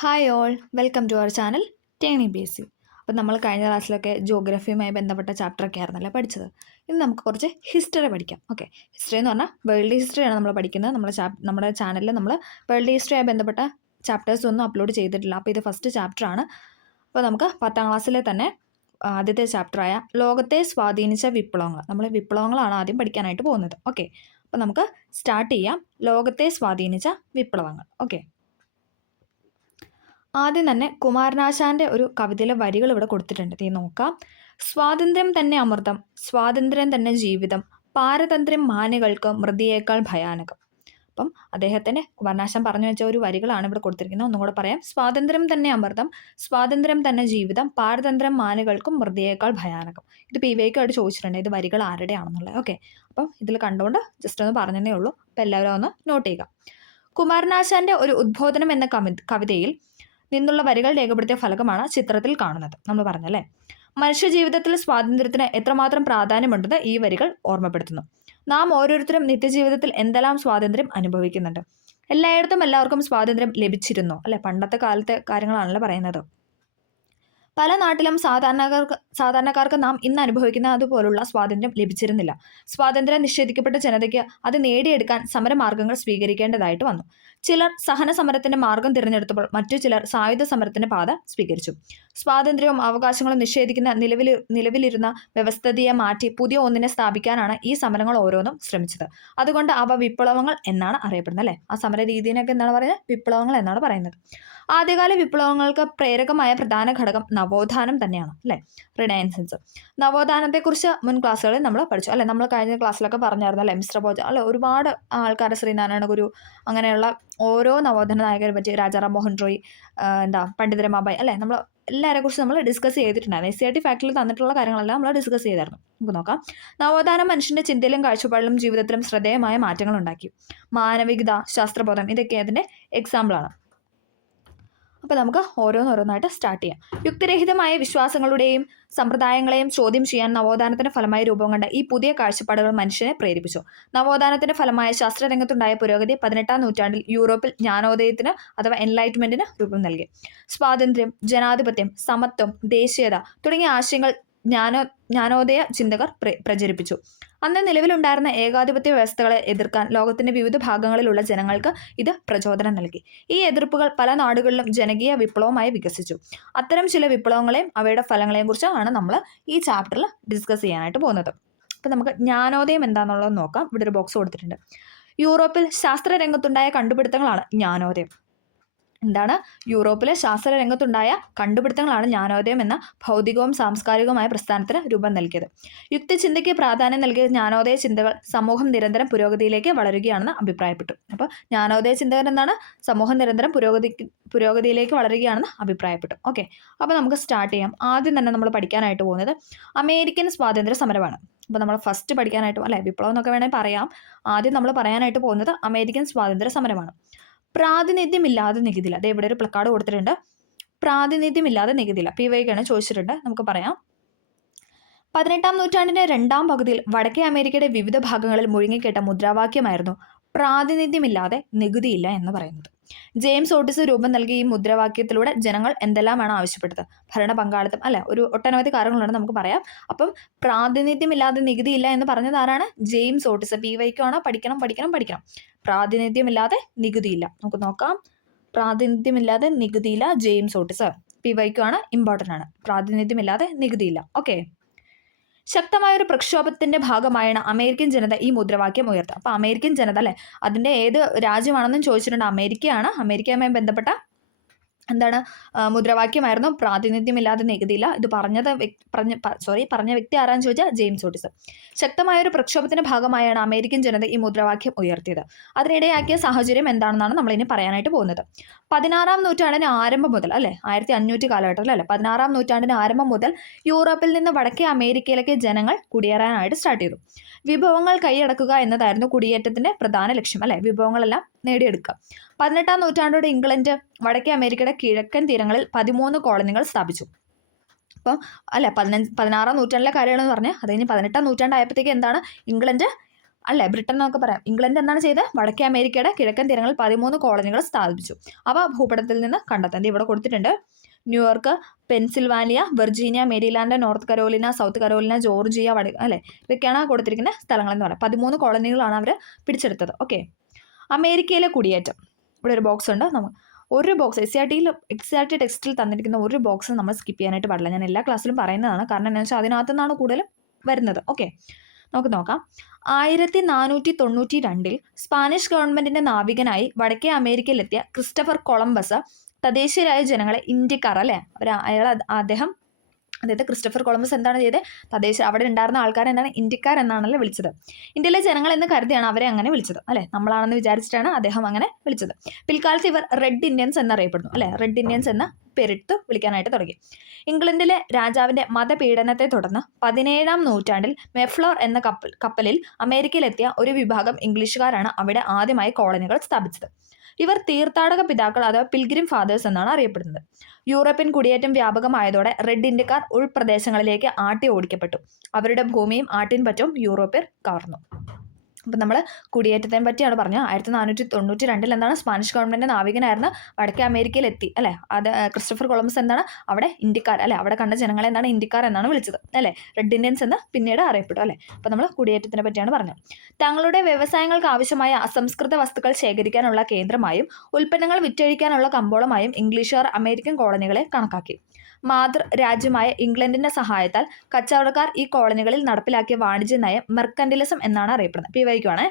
Hi all, welcome to our channel ടേണി ബേസി. അപ്പം നമ്മൾ കഴിഞ്ഞ ക്ലാസ്സിലൊക്കെ ജോഗ്രഫിയുമായി ബന്ധപ്പെട്ട ചാപ്റ്ററൊക്കെ ആയിരുന്നല്ലോ പഠിച്ചത്. ഇന്ന് നമുക്ക് കുറച്ച് ഹിസ്റ്ററി പഠിക്കാം. ഓക്കെ, ഹിസ്റ്ററി എന്ന് പറഞ്ഞാൽ വേൾഡ് ഹിസ്റ്ററിയാണ് നമ്മൾ പഠിക്കുന്നത്. നമ്മുടെ ചാനലിൽ നമ്മൾ വേൾഡ് ഹിസ്റ്ററിയായി ബന്ധപ്പെട്ട ചാപ്റ്റേഴ്സ് ഒന്നും അപ്ലോഡ് ചെയ്തിട്ടില്ല. അപ്പോൾ ഇത് ഫസ്റ്റ് ചാപ്റ്ററാണ്. അപ്പോൾ നമുക്ക് 10ാം ക്ലാസ്സിലെ തന്നെ ആദ്യത്തെ ചാപ്റ്ററായ ലോകത്തെ സ്വാധീനിച്ച വിപ്ലവങ്ങൾ, നമ്മൾ വിപ്ലവങ്ങളാണ് ആദ്യം പഠിക്കാനായിട്ട് പോകുന്നത്. ഓക്കെ, അപ്പോൾ നമുക്ക് സ്റ്റാർട്ട് ചെയ്യാം. ലോകത്തെ സ്വാധീനിച്ച വിപ്ലവങ്ങൾ. ഓക്കെ, ആദ്യം തന്നെ കുമാരനാശാൻ്റെ ഒരു കവിതയിലെ വരികൾ ഇവിടെ കൊടുത്തിട്ടുണ്ട്. ഇത് നോക്കാം. സ്വാതന്ത്ര്യം തന്നെ അമൃതം, സ്വാതന്ത്ര്യം തന്നെ ജീവിതം, പാരതന്ത്ര്യം മാനുകൾക്ക് മൃതിയേക്കാൾ ഭയാനകം. അപ്പം അദ്ദേഹത്തിൻ്റെ കുമാരനാശാൻ പറഞ്ഞു വെച്ച ഒരു വരികളാണ് ഇവിടെ കൊടുത്തിരിക്കുന്നത്. ഒന്നും കൂടെ പറയാം. സ്വാതന്ത്ര്യം തന്നെ അമൃതം, സ്വാതന്ത്ര്യം തന്നെ ജീവിതം, പാരതന്ത്ര്യം മാനുകൾക്കും മൃതിയേക്കാൾ ഭയാനകം. ഇത് PVയ്ക്കായിട്ട് ചോദിച്ചിട്ടുണ്ട്, ഇത് വരികൾ ആരുടെയാണെന്നുള്ളത്. ഓക്കെ, അപ്പം ഇതിൽ കണ്ടുകൊണ്ട് ജസ്റ്റ് ഒന്ന് പറഞ്ഞതേ ഉള്ളൂ. അപ്പം എല്ലാവരും ഒന്ന് നോട്ട് ചെയ്യുക. കുമാരനാശാൻ്റെ ഒരു ഉദ്ബോധനം എന്ന കവിതയിൽ നിന്നുള്ള വരികൾ രേഖപ്പെടുത്തിയ ഫലകമാണ് ചിത്രത്തിൽ കാണുന്നത്. നമ്മൾ പറഞ്ഞല്ലേ, മനുഷ്യജീവിതത്തിൽ സ്വാതന്ത്ര്യത്തിന് എത്രമാത്രം പ്രാധാന്യമുണ്ടെന്ന് ഈ വരികൾ ഓർമ്മപ്പെടുത്തുന്നു. നാം ഓരോരുത്തരും നിത്യജീവിതത്തിൽ എന്തെല്ലാം സ്വാതന്ത്ര്യം അനുഭവിക്കുന്നുണ്ട്. എല്ലായിടത്തും എല്ലാവർക്കും സ്വാതന്ത്ര്യം ലഭിച്ചിരുന്നു അല്ലെ? പണ്ടത്തെ കാലത്തെ കാര്യങ്ങളാണല്ലോ പറയുന്നത്. പല നാട്ടിലും സാധാരണക്കാർക്ക് നാം ഇന്ന് അനുഭവിക്കുന്ന അതുപോലുള്ള സ്വാതന്ത്ര്യം ലഭിച്ചിരുന്നില്ല. സ്വാതന്ത്ര്യം നിഷേധിക്കപ്പെട്ട ജനതയ്ക്ക് അത് നേടിയെടുക്കാൻ സമരമാർഗങ്ങൾ സ്വീകരിക്കേണ്ടതായിട്ട് വന്നു. ചിലർ സഹന സമരത്തിന്റെ മാർഗം തിരഞ്ഞെടുത്തപ്പോൾ മറ്റു ചിലർ സായുധ സമരത്തിന്റെ പാത സ്വീകരിച്ചു. സ്വാതന്ത്ര്യവും അവകാശങ്ങളും നിഷേധിക്കുന്ന നിലവിലിരുന്ന വ്യവസ്ഥിതിയെ മാറ്റി പുതിയ ഒന്നിനെ സ്ഥാപിക്കാനാണ് ഈ സമരങ്ങൾ ഓരോന്നും ശ്രമിച്ചത്. അതുകൊണ്ട് അവ വിപ്ലവങ്ങൾ എന്നാണ് അറിയപ്പെടുന്നത് അല്ലെ? ആ സമര രീതിനൊക്കെ എന്താണ് പറയുന്നത്? വിപ്ലവങ്ങൾ എന്നാണ് പറയുന്നത്. ആദ്യകാല വിപ്ലവങ്ങൾക്ക് പ്രേരകമായ പ്രധാന ഘടകം നവോത്ഥാനം തന്നെയാണ് അല്ലെ? റിനൈസൻസ്. നവോത്ഥാനത്തെക്കുറിച്ച് മുൻ ക്ലാസ്സുകളിൽ നമ്മൾ പഠിച്ചു അല്ലെ? നമ്മൾ കഴിഞ്ഞ ക്ലാസ്സിലൊക്കെ പറഞ്ഞായിരുന്നു അല്ലെ? മിസ്റ്റർ ബോജ അല്ലെ? ഒരുപാട് ആൾക്കാർ, ശ്രീനാരായണ ഗുരു, അങ്ങനെയുള്ള ഓരോ നവോത്ഥാന നായകരെ പറ്റി, രാജാറാം മോഹൻ റോയ്, പണ്ഡിത രമാബായി അല്ലെ? നമ്മൾ എല്ലാവരെ കുറിച്ച് നമ്മൾ ഡിസ്കസ് ചെയ്തിട്ടുണ്ടായിരുന്നു. SCERT ഫാക്ടറിൽ തന്നിട്ടുള്ള കാര്യങ്ങളെല്ലാം നമ്മൾ ഡിസ്കസ് ചെയ്തായിരുന്നു. നമുക്ക് നോക്കാം. നവോത്ഥാനം മനുഷ്യന്റെ ചിന്തയിലും കാഴ്ചപ്പാടിലും ജീവിതത്തിലും ശ്രദ്ധേയമായ മാറ്റങ്ങൾ ഉണ്ടാക്കി. മാനവികത, ശാസ്ത്രബോധം ഇതൊക്കെ അതിൻ്റെ എക്സാമ്പിളാണ്. അപ്പോൾ നമുക്ക് ഓരോന്നോരോന്നായിട്ട് സ്റ്റാർട്ട് ചെയ്യാം. യുക്തിരഹിതമായ വിശ്വാസങ്ങളുടെയും സമ്പ്രദായങ്ങളെയും ചോദ്യം ചെയ്യാൻ നവോത്ഥാനത്തിന്റെ ഫലമായി രൂപം കണ്ട ഈ പുതിയ കാഴ്ചപ്പാടുകൾ മനുഷ്യനെ പ്രേരിപ്പിച്ചു. നവോത്ഥാനത്തിന്റെ ഫലമായ ശാസ്ത്രരംഗത്തുണ്ടായ പുരോഗതി 18ാം നൂറ്റാണ്ടിൽ യൂറോപ്പിൽ ജ്ഞാനോദയത്തിന് അഥവാ എൻലൈറ്റ്മെന്റിന് രൂപം നൽകി. സ്വാതന്ത്ര്യം, ജനാധിപത്യം, സമത്വം, ദേശീയത തുടങ്ങിയ ആശയങ്ങൾ ജ്ഞാനോദയ ചിന്തകർ പ്രചരിപ്പിച്ചു. അന്ന് നിലവിലുണ്ടായിരുന്ന ഏകാധിപത്യ വ്യവസ്ഥകളെ എതിർക്കാൻ ലോകത്തിന്റെ വിവിധ ഭാഗങ്ങളിലുള്ള ജനങ്ങൾക്ക് ഇത് പ്രചോദനം നൽകി. ഈ എതിർപ്പുകൾ പല നാടുകളിലും ജനകീയ വിപ്ലവമായി വികസിച്ചു. അത്തരം ചില വിപ്ലവങ്ങളെയും അവയുടെ ഫലങ്ങളെയും കുറിച്ചാണ് നമ്മൾ ഈ ചാപ്റ്ററിൽ ഡിസ്കസ് ചെയ്യാനായിട്ട് പോകുന്നത്. അപ്പം നമുക്ക് ജ്ഞാനോദയം എന്താണെന്നുള്ളത് നോക്കാം. ഇവിടെ ഒരു ബോക്സ് കൊടുത്തിട്ടുണ്ട്. യൂറോപ്പിൽ ശാസ്ത്രരംഗത്തുണ്ടായ കണ്ടുപിടുത്തങ്ങളാണ് ജ്ഞാനോദയം. എന്താണ്? യൂറോപ്പിലെ ശാസ്ത്രരംഗത്തുണ്ടായ കണ്ടുപിടുത്തങ്ങളാണ് ജ്ഞാനോദയം എന്ന ഭൗതികവും സാംസ്കാരികവുമായ പ്രസ്ഥാനത്തിന് രൂപം നൽകിയത്. യുക്തിചിന്തയ്ക്ക് പ്രാധാന്യം നൽകിയ ജ്ഞാനോദയ ചിന്തകൾ സമൂഹം നിരന്തരം പുരോഗതിയിലേക്ക് വളരുകയാണെന്ന് അഭിപ്രായപ്പെട്ടു. അപ്പോൾ ജ്ഞാനോദയ ചിന്തകർ എന്താണ്? സമൂഹം നിരന്തരം പുരോഗതിയിലേക്ക് വളരുകയാണെന്ന് അഭിപ്രായപ്പെട്ടു. ഓക്കെ, അപ്പോൾ നമുക്ക് സ്റ്റാർട്ട് ചെയ്യാം. ആദ്യം തന്നെ നമ്മൾ പഠിക്കാനായിട്ട് പോകുന്നത് അമേരിക്കൻ സ്വാതന്ത്ര്യ സമരമാണ്. അപ്പോൾ നമ്മൾ ഫസ്റ്റ് പഠിക്കാനായിട്ട് അല്ലെ, വിപ്ലവം എന്നൊക്കെ വേണമെങ്കിൽ പറയാം. ആദ്യം നമ്മൾ പറയാനായിട്ട് പോകുന്നത് അമേരിക്കൻ സ്വാതന്ത്ര്യ സമരമാണ്. പ്രാതിനിധ്യമില്ലാതെ നികുതിയില്ല. അത് ഇവിടെ ഒരു പ്ലക്കാർഡ് കൊടുത്തിട്ടുണ്ട്. പ്രാതിനിധ്യമില്ലാതെ നികുതിയില്ല. PYക്കാണ് ചോദിച്ചിട്ടുണ്ട്. നമുക്ക് പറയാം. 18ാം നൂറ്റാണ്ടിന്റെ 2ാം പകുതിയിൽ വടക്കേ അമേരിക്കയുടെ വിവിധ ഭാഗങ്ങളിൽ മുഴുങ്ങിക്കേട്ട മുദ്രാവാക്യമായിരുന്നു പ്രാതിനിധ്യമില്ലാതെ നികുതിയില്ല എന്ന് പറയുന്നത്. ജെയിംസ് ഓട്ടിസ് രൂപം നൽകിയ ഈ മുദ്രാവാക്യത്തിലൂടെ ജനങ്ങൾ എന്തെല്ലാമാണ് ആവശ്യപ്പെട്ടത്? ഭരണ പങ്കാളിത്തം അല്ലെ? ഒരു ഒട്ടനവധി കാര്യങ്ങളുണ്ട് നമുക്ക് പറയാം. അപ്പം പ്രാതിനിധ്യമില്ലാതെ നികുതിയില്ല എന്ന് പറഞ്ഞത് ആരാണ്? James Otis. PYക്കാണ്. പഠിക്കണം. പ്രാതിനിധ്യമില്ലാതെ നികുതിയില്ല. നമുക്ക് നോക്കാം. പ്രാതിനിധ്യമില്ലാതെ നികുതിയില്ല, ജെയിംസ് ഓട്ടിസ്. PYക്കാണ്, ഇമ്പോർട്ടൻ്റ് ആണ്. പ്രാതിനിധ്യമില്ലാതെ നികുതിയില്ല. ഓക്കെ, ശക്തമായൊരു പ്രക്ഷോഭത്തിന്റെ ഭാഗമായാണ് അമേരിക്കൻ ജനത ഈ മുദ്രാവാക്യം ഉയർത്തുക. അപ്പോൾ അമേരിക്കൻ ജനത അല്ലെ, അതിൻ്റെ ഏത് രാജ്യമാണെന്നും ചോദിച്ചിട്ടുണ്ട്. അമേരിക്കയാണ്. അമേരിക്കയുമായി ബന്ധപ്പെട്ട എന്താണ് മുദ്രാവാക്യമായിരുന്നു പ്രാതിനിധ്യമില്ലാതെ നികുതിയില്ല. ഇത് പറഞ്ഞ വ്യക്തി ആരാന്ന് ചോദിച്ചാൽ ജെയിംസ് ഓട്ടിസ്. ശക്തമായൊരു പ്രക്ഷോഭത്തിന്റെ ഭാഗമായാണ് അമേരിക്കൻ ജനത ഈ മുദ്രാവാക്യം ഉയർത്തിയത്. അതിനിടയാക്കിയ സാഹചര്യം എന്താണെന്നാണ് നമ്മളിനി പറയാനായിട്ട് പോകുന്നത്. 16ാം നൂറ്റാണ്ടിന് ആരംഭം മുതൽ അല്ലെ, 1500 കാലഘട്ടത്തിൽ അല്ലെ, 16ാം നൂറ്റാണ്ടിന് ആരംഭം മുതൽ യൂറോപ്പിൽ നിന്ന് വടക്കേ അമേരിക്കയിലേക്ക് ജനങ്ങൾ കുടിയേറാനായിട്ട് സ്റ്റാർട്ട് ചെയ്തു. വിഭവങ്ങൾ കൈയടക്കുക എന്നതായിരുന്നു കുടിയേറ്റത്തിന്റെ പ്രധാന ലക്ഷ്യം അല്ലെ? വിഭവങ്ങളെല്ലാം നേടിയെടുക്കുക. 18ാം നൂറ്റാണ്ടോടെ ഇംഗ്ലണ്ട് വടക്കേ അമേരിക്കയുടെ കിഴക്കൻ തീരങ്ങളിൽ 13 കോളനികൾ സ്ഥാപിച്ചു. അപ്പോൾ അല്ലെ, 16ാം നൂറ്റാണ്ടിലെ കാര്യമാണെന്ന് പറഞ്ഞാൽ അത് കഴിഞ്ഞ് 18ാം നൂറ്റാണ്ടായപ്പോഴത്തേക്ക് എന്താണ്? ഇംഗ്ലണ്ട് അല്ലേ, ബ്രിട്ടൻ എന്നൊക്കെ പറയാം. ഇംഗ്ലണ്ട് എന്താണ് ചെയ്തത്? വടക്കേ അമേരിക്കയുടെ കിഴക്കൻ തീരങ്ങളിൽ 13 കോളനികൾ സ്ഥാപിച്ചു. അവ ഭൂപടത്തിൽ നിന്ന് കണ്ടെത്താൻ ഇവിടെ കൊടുത്തിട്ടുണ്ട്. New York, Pennsylvania, Virginia, Maryland, North Carolina, South Carolina, Georgia, അല്ലേ, ഇതൊക്കെയാണ് കൊടുത്തിരിക്കുന്ന സ്ഥലങ്ങൾ എന്ന് പറയാം. 13 കോളനികളാണ് അവർ പിടിച്ചെടുത്തത്. ഓക്കെ. അമേരിക്കയിലെ കുടിയേറ്റം, ഇവിടെ ഒരു ബോക്സ് ഉണ്ട്. ഒരു ബോക്സ് എസ്.സി.ആർ.ടി ടെക്സ്റ്റിൽ തന്നിരിക്കുന്ന ഒരു ബോക്സ് നമ്മൾ സ്കിപ്പ് ചെയ്യാനായിട്ട് പാടില്ല. ഞാൻ എല്ലാ ക്ലാസ്സിലും പറയുന്നതാണ്. കാരണം എന്താണെന്ന് വെച്ചാൽ അതിനകത്തു നിന്നാണ് കൂടുതലും വരുന്നത്. ഓക്കെ, നമുക്ക് നോക്കാം. 1492 സ്പാനിഷ് ഗവൺമെന്റിന്റെ നാവികനായി വടക്കേ അമേരിക്കയിലെത്തിയ ക്രിസ്റ്റഫർ കൊളംബസ് തദ്ദേശീയരായ ജനങ്ങളെ ഇന്ത്യക്കാർ, അല്ലേ, അദ്ദേഹം അതായത് ക്രിസ്റ്റഫർ കൊളംബസ് എന്താണ് ചെയ്തത്? അവിടെ ഉണ്ടായിരുന്ന ആൾക്കാരെ എന്താണ് ഇന്ത്യക്കാർ എന്നാണല്ലോ വിളിച്ചത്. ഇന്ത്യയിലെ ജനങ്ങൾ എന്ന് കരുതിയാണ് അവരെ അങ്ങനെ വിളിച്ചത്, അല്ലെ, നമ്മളാണെന്ന് വിചാരിച്ചിട്ടാണ് അദ്ദേഹം അങ്ങനെ വിളിച്ചത്. പിൽക്കാലത്ത് ഇവർ റെഡ് ഇന്ത്യൻസ് എന്നറിയപ്പെടുന്നു, അല്ലെ, റെഡ് ഇന്ത്യൻസ് എന്ന പേരിട്ട് വിളിക്കാനായിട്ട് തുടങ്ങി. ഇംഗ്ലണ്ടിലെ രാജാവിന്റെ മതപീഡനത്തെ തുടർന്ന് 17-ാം നൂറ്റാണ്ടിൽ മെഫ്ലോർ എന്ന കപ്പലിൽ അമേരിക്കയിലെത്തിയ ഒരു വിഭാഗം ഇംഗ്ലീഷുകാരാണ് അവിടെ ആദ്യമായി കോളനികൾ സ്ഥാപിച്ചത്. ഇവർ തീർത്ഥാടക പിതാക്കൾ അഥവാ പിൽഗ്രിം ഫാദേഴ്സ് എന്നാണ് അറിയപ്പെടുന്നത്. യൂറോപ്യൻ കുടിയേറ്റം വ്യാപകമായതോടെ റെഡ് ഇന്ത്യക്കാർ ഉൾപ്രദേശങ്ങളിലേക്ക് ആട്ടി ഓടിക്കപ്പെട്ടു. അവരുടെ ഭൂമിയും ആട്ടിൻപറ്റവും യൂറോപ്യർ കവർന്നു. അപ്പം നമ്മൾ കുടിയേറ്റത്തെ പറ്റിയാണ് പറഞ്ഞത്. 1492 എന്താണ് സ്പാനിഷ് ഗവൺമെന്റ് നാവികനായിരുന്നു വടക്കേ അമേരിക്കയിൽ എത്തി, അല്ലെ, അത് ക്രിസ്റ്റഫർ കൊളംബസ് എന്താണ് അവിടെ ഇന്ത്യക്കാർ, അല്ലെ, അവിടെ കണ്ട ജനങ്ങളെ എന്താണ് ഇന്ത്യക്കാർ എന്നാണ് വിളിച്ചത്, അല്ലെ, റെഡ് ഇന്ത്യൻസ് എന്ന് പിന്നീട് അറിയപ്പെട്ടു, അല്ലെ. അപ്പം നമ്മൾ കുടിയേറ്റത്തിനെ പറ്റിയാണ് പറഞ്ഞത്. തങ്ങളുടെ വ്യവസായങ്ങൾക്ക് ആവശ്യമായ അസംസ്കൃത വസ്തുക്കൾ ശേഖരിക്കാനുള്ള കേന്ദ്രമായും ഉൽപ്പന്നങ്ങൾ വിറ്റഴിക്കാനുള്ള കമ്പോളമായും ഇംഗ്ലീഷുകാർ അമേരിക്കൻ കോളനികളെ കണക്കാക്കി. മാതൃരാജ്യമായ ഇംഗ്ലണ്ടിന്റെ സഹായത്താൽ കച്ചവടക്കാർ ഈ കോളനികളിൽ നടപ്പിലാക്കിയ വാണിജ്യ നയം മെർക്കന്റിലിസം എന്നാണ് അറിയപ്പെടുന്നത്. വയ്ക്കുവാണേ,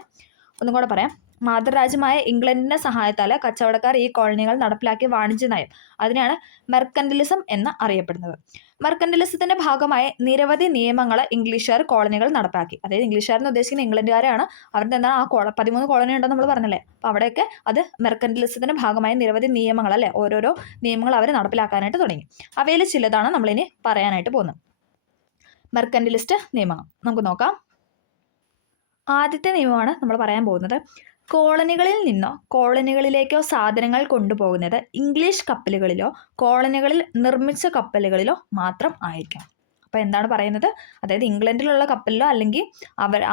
ഒന്നും കൂടെ പറയാം. മാതൃരാജ്യമായ ഇംഗ്ലണ്ടിന്റെ സഹായത്താൽ കച്ചവടക്കാർ ഈ കോളനികൾ നടപ്പിലാക്കിയ വാണിജ്യ നയം, അതിനെയാണ് മെർക്കന്റിലിസം എന്ന് അറിയപ്പെടുന്നത്. മെർക്കന്റിലിസത്തിന്റെ ഭാഗമായ നിരവധി നിയമങ്ങൾ ഇംഗ്ലീഷുകാർ കോളനികൾ നടപ്പാക്കി. അതായത് ഇംഗ്ലീഷുകാരെന്ന് ഉദ്ദേശിക്കുന്ന ഇംഗ്ലണ്ടുകാരാണ്. അവരുടെ എന്താണ് 13 കോളനി ഉണ്ടെന്ന് നമ്മൾ പറഞ്ഞല്ലേ. അപ്പോൾ അവിടെയൊക്കെ അത് മെർക്കന്റിലിസത്തിന്റെ ഭാഗമായ നിരവധി നിയമങ്ങൾ, അല്ലെ, ഓരോരോ നിയമങ്ങൾ അവർ നടപ്പിലാക്കാനായിട്ട് തുടങ്ങി. അവയിൽ ചിലതാണ് നമ്മളിനി പറയാനായിട്ട് പോകുന്നത്. മെർക്കന്റിലിസ്റ്റ് നിയമങ്ങൾ നമുക്ക് നോക്കാം. ആദ്യത്തെ നിയമമാണ് നമ്മൾ പറയാൻ പോകുന്നത്. കോളനികളിൽ നിന്നോ കോളനികളിലേക്കോ സാധനങ്ങൾ കൊണ്ടുപോകുന്നത് ഇംഗ്ലീഷ് കപ്പലുകളിലോ കോളനികളിൽ നിർമ്മിച്ച കപ്പലുകളിലോ മാത്രം ആയിരിക്കണം. അപ്പോൾ എന്താണ് പറയുന്നത്? അതായത് ഇംഗ്ലണ്ടിലുള്ള കപ്പലിലോ അല്ലെങ്കിൽ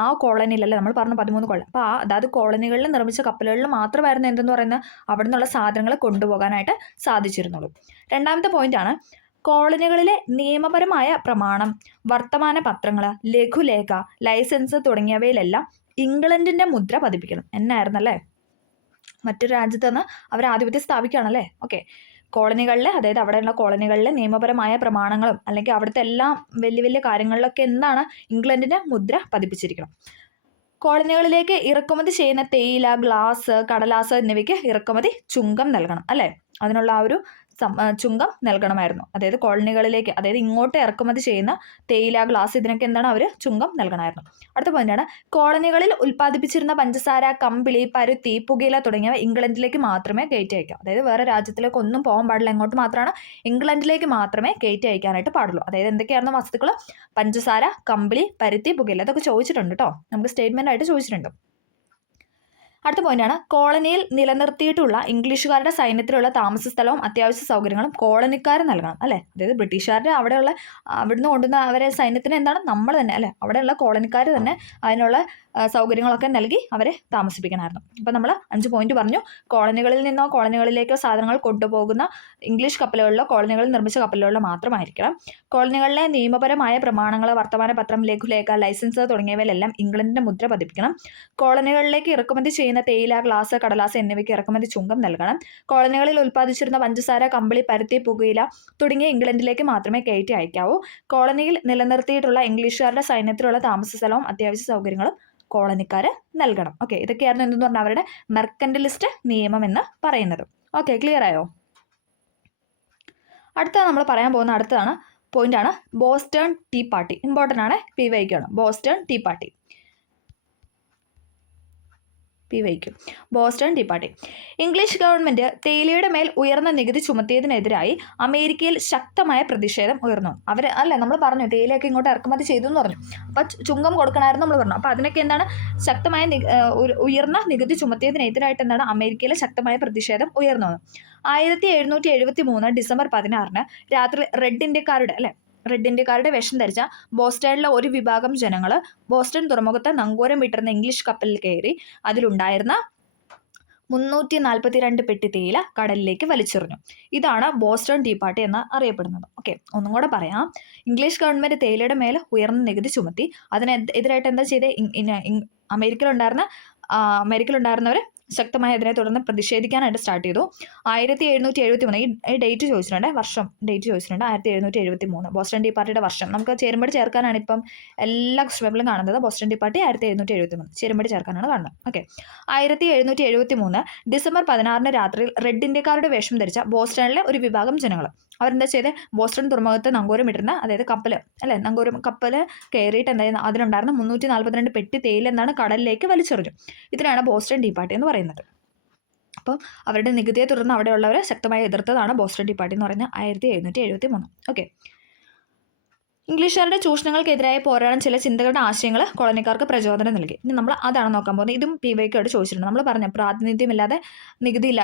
ആ കോളനിയിലല്ലേ നമ്മൾ പറഞ്ഞ 13 കോളനി, അപ്പോൾ അതായത് കോളനികളിൽ നിർമ്മിച്ച കപ്പലുകളിൽ മാത്രമായിരുന്നു എന്തെന്ന് പറയുന്നത് അവിടെ നിന്നുള്ള സാധനങ്ങൾ കൊണ്ടുപോകാനായിട്ട് സാധിച്ചിരുന്നുള്ളൂ. രണ്ടാമത്തെ പോയിന്റാണ്, കോളനികളിലെ നിയമപരമായ പ്രമാണം, വർത്തമാന പത്രങ്ങൾ, ലഘുലേഖ, ലൈസൻസ് തുടങ്ങിയവയിലെല്ലാം ഇംഗ്ലണ്ടിന്റെ മുദ്ര പതിപ്പിക്കണം എന്നായിരുന്നല്ലേ. മറ്റൊരു രാജ്യത്ത് നിന്ന് അവർ ആധിപത്യം സ്ഥാപിക്കുകയാണല്ലേ. ഓക്കെ, കോളനികളിലെ, അതായത് അവിടെയുള്ള കോളനികളിലെ നിയമപരമായ പ്രമാണങ്ങളും അല്ലെങ്കിൽ അവിടുത്തെ എല്ലാ വലിയ വലിയ കാര്യങ്ങളിലൊക്കെ എന്താണ് ഇംഗ്ലണ്ടിന്റെ മുദ്ര പതിപ്പിച്ചിരിക്കണം. കോളനികളിലേക്ക് ഇറക്കുമതി ചെയ്യുന്ന തേയില, ഗ്ലാസ്, കടലാസ് എന്നിവയ്ക്ക് ഇറക്കുമതി ചുങ്കം നൽകണം, അല്ലേ, അതിനുള്ള ആ ഒരു ചുങ്കം നൽകണമായിരുന്നു. അതായത് കോളനികളിലേക്ക്, അതായത് ഇങ്ങോട്ട് ഇറക്കുമതി ചെയ്യുന്ന തേയില, ഗ്ലാസ്, ഇതിനൊക്കെ എന്താണ് അവർ ചുങ്കം നൽകണമായിരുന്നു. അടുത്ത പോയിന്റാണ്, കോളനികളിൽ ഉൽപ്പാദിപ്പിച്ചിരുന്ന പഞ്ചസാര, കമ്പിളി, പരുത്തി, പുകയില തുടങ്ങിയവ ഇംഗ്ലണ്ടിലേക്ക് മാത്രമേ കയറ്റി അയക്കാം. അതായത് വേറെ രാജ്യത്തിലേക്ക് ഒന്നും പോകാൻ പാടില്ല, എങ്ങോട്ട് മാത്രമാണ് ഇംഗ്ലണ്ടിലേക്ക് മാത്രമേ കയറ്റി അയക്കാനായിട്ട് പാടുള്ളൂ. അതായത് എന്തൊക്കെയായിരുന്നു വസ്തുക്കൾ? പഞ്ചസാര, കമ്പിളി, പരുത്തി, പുകയില, ഇതൊക്കെ ചോദിച്ചിട്ടുണ്ട് കേട്ടോ, നമുക്ക് സ്റ്റേറ്റ്മെന്റ് ആയിട്ട് ചോദിച്ചിട്ടുണ്ട്. അടുത്ത പോയിന്റാണ്, കോളനിയിൽ നിലനിർത്തിയിട്ടുള്ള ഇംഗ്ലീഷുകാരുടെ സൈന്യത്തിലുള്ള താമസ സ്ഥലവും അത്യാവശ്യ സൗകര്യങ്ങളും കോളനിക്കാർ നൽകണം, അല്ലേ. അതായത് ബ്രിട്ടീഷുകാരുടെ അവിടുന്ന് കൊണ്ടുവന്ന അവരെ സൈന്യത്തിന് എന്താണ് നമ്മൾ തന്നെ, അല്ലേ, അവിടെയുള്ള കോളനിക്കാർ തന്നെ അതിനുള്ള സൗകര്യങ്ങളൊക്കെ നൽകി അവരെ താമസിപ്പിക്കണമായിരുന്നു. അപ്പോൾ നമ്മൾ 5 പോയിന്റ് പറഞ്ഞു. കോളനികളിൽ നിന്നോ കോളനികളിലേക്കോ സാധനങ്ങൾ കൊണ്ടുപോകുന്ന ഇംഗ്ലീഷ് കപ്പലുകളിലോ കോളനികളിൽ നിർമ്മിച്ച കപ്പലുകളിലോ മാത്രമായിരിക്കണം. കോളനികളിലെ നിയമപരമായ പ്രമാണങ്ങൾ, വർത്തമാന പത്രം, ലഘുലേഖ, ലൈസൻസ് തുടങ്ങിയവയിലെല്ലാം ഇംഗ്ലണ്ടിന്റെ മുദ്ര പതിപ്പിക്കണം. കോളനികളിലേക്ക് ഇറക്കുമതി ചെയ്യുന്ന തേയില, ഗ്ലാസ്, കടലാസ് എന്നിവയ്ക്ക് ഇറക്കുമതി ചുങ്കം നൽകണം. കോളനികളിൽ ഉൽപ്പാദിച്ചിരുന്ന പഞ്ചസാര, കമ്പിളി, പരുത്തി, പുകയില തുടങ്ങിയ ഇംഗ്ലണ്ടിലേക്ക് മാത്രമേ കയറ്റി അയക്കാവൂ. കോളനിയിൽ നിലനിർത്തിയിട്ടുള്ള ഇംഗ്ലീഷുകാരുടെ സൈന്യത്തിലുള്ള താമസ സ്ഥലവും അത്യാവശ്യ സൗകര്യങ്ങളും കോളനിക്കാർ നൽകണം. ഓക്കെ, ഇതൊക്കെയായിരുന്നു എന്തെന്ന് പറഞ്ഞാൽ അവരുടെ മെർക്കന്റിലിസ്റ്റ് നിയമം എന്ന് പറയുന്നത്. ഓക്കെ, ക്ലിയർ ആയോ? അടുത്ത നമ്മൾ പറയാൻ പോകുന്ന അടുത്തതാണ് പോയിന്റാണ് ബോസ്റ്റൺ ടീ പാർട്ടി. ഇമ്പോർട്ടൻ്റ് ആണ്, PYQ. Boston tea party. Boston tea party. English government തേയിലയുടെ മേൽ ഉയർന്ന നികുതി ചുമത്തിയതിനെതിരായി അമേരിക്കയിൽ ശക്തമായ പ്രതിഷേധം ഉയർന്നു. നമ്മൾ പറഞ്ഞു തേയിലയൊക്കെ ഇങ്ങോട്ട് ഇറക്കുമതി ചെയ്തു എന്ന് പറഞ്ഞു. അപ്പം ചുങ്കം കൊടുക്കണമായിരുന്നു നമ്മൾ പറഞ്ഞു. അപ്പം അതിനൊക്കെ എന്താണ് ശക്തമായ ഉയർന്ന നികുതി ചുമത്തിയതിനെതിരായിട്ട് എന്താണ് അമേരിക്കയിലെ ശക്തമായ പ്രതിഷേധം ഉയർന്നു. 1773 ഡിസംബർ 16 രാത്രി റെഡ് ഇന്ത്യക്കാരുടെ റെഡ് ഇന്ത്യക്കാരുടെ വേഷം ധരിച്ച ബോസ്റ്റണിലെ ഒരു വിഭാഗം ജനങ്ങൾ ബോസ്റ്റൺ തുറമുഖത്ത് നങ്കൂരം വിട്ടിരുന്ന ഇംഗ്ലീഷ് കപ്പലിൽ കയറി അതിലുണ്ടായിരുന്ന 342 പെട്ടി തേയില കടലിലേക്ക് വലിച്ചെറിഞ്ഞു. ഇതാണ് ബോസ്റ്റൺ ടീ പാർട്ടി എന്ന് അറിയപ്പെടുന്നത്. ഓക്കെ, ഒന്നും കൂടെ പറയാം. ഇംഗ്ലീഷ് ഗവൺമെന്റ് തേയിലയുടെ മേലെ ഉയർന്ന നികുതി ചുമത്തി. അതിനെതിരായിട്ട് എന്താ ചെയ്തേ? അമേരിക്കയിലുണ്ടായിരുന്നവർ ശക്തമായി അതിനെ തുടർന്ന് പ്രതിഷേധിക്കാനായിട്ട് സ്റ്റാർട്ട് ചെയ്തു. 1773 ഈ ഡേറ്റ് ചോദിച്ചിട്ടുണ്ട്, വർഷം ഡേറ്റ് ചോദിച്ചിട്ടുണ്ട്. 1773 ബോസ്റ്റൺ ടീ പാർട്ടിയുടെ വർഷം നമുക്ക് ചേരുമ്പടി ചേർക്കാനാണ് ഇപ്പം എല്ലാ ക്വസ്റ്റ്യൻ പേപ്പറിലും കാണുന്നത്. ബോസ്റ്റൺ ടീ പാർട്ടി 1773 ചേരുമ്പടി ചേർക്കാനാണ് കാണുന്നത്. ഓക്കെ, 1773 ഡിസംബർ 16 രാത്രിയിൽ റെഡ് ഇന്ത്യക്കാരുടെ വേഷം ധരിച്ച ബോസ്റ്റണിലെ ഒരു വിഭാഗം ജനങ്ങൾ അവരെന്താ ചെയ്ത് ബോസ്റ്റൺ തുറമുഖത്ത് നങ്കൂരം ഇട്ടിരുന്ന, അതായത് കപ്പൽ അല്ലേ, നങ്കൂരം കപ്പൽ കയറിയിട്ട് എന്തായിരുന്നു അതിലുണ്ടായിരുന്ന 342 പെട്ടി തേയില എന്താണ് കടലിലേക്ക് വലിച്ചെറിഞ്ഞു. ഇതിനാണ് ബോസ്റ്റൺ ടീ പാർട്ടി എന്ന് പറയുന്നത്. അപ്പം അവരുടെ നികുതിയെ തുടർന്ന് അവിടെയുള്ളവരെ ശക്തമായി എതിർത്തതാണ് ബോസ്റ്റൺ ടീ പാർട്ടി എന്ന് പറയുന്നത് 1773. ഓക്കെ, ഇംഗ്ലീഷുകാരുടെ ചൂഷണങ്ങൾക്കെതിരായ പോരാടാൻ ചില ചിന്തകളുടെ ആശയങ്ങൾ കോളനിക്കാർക്ക് പ്രചോദനം നൽകി. ഇനി നമ്മൾ അതാണ് നോക്കാൻ പോകുന്നത്. ഇതും PYK ആയിട്ട് ചോദിച്ചിട്ടുണ്ട്. നമ്മൾ പറഞ്ഞു പ്രാതിനിധ്യമില്ലാതെ നികുതിയില്ല,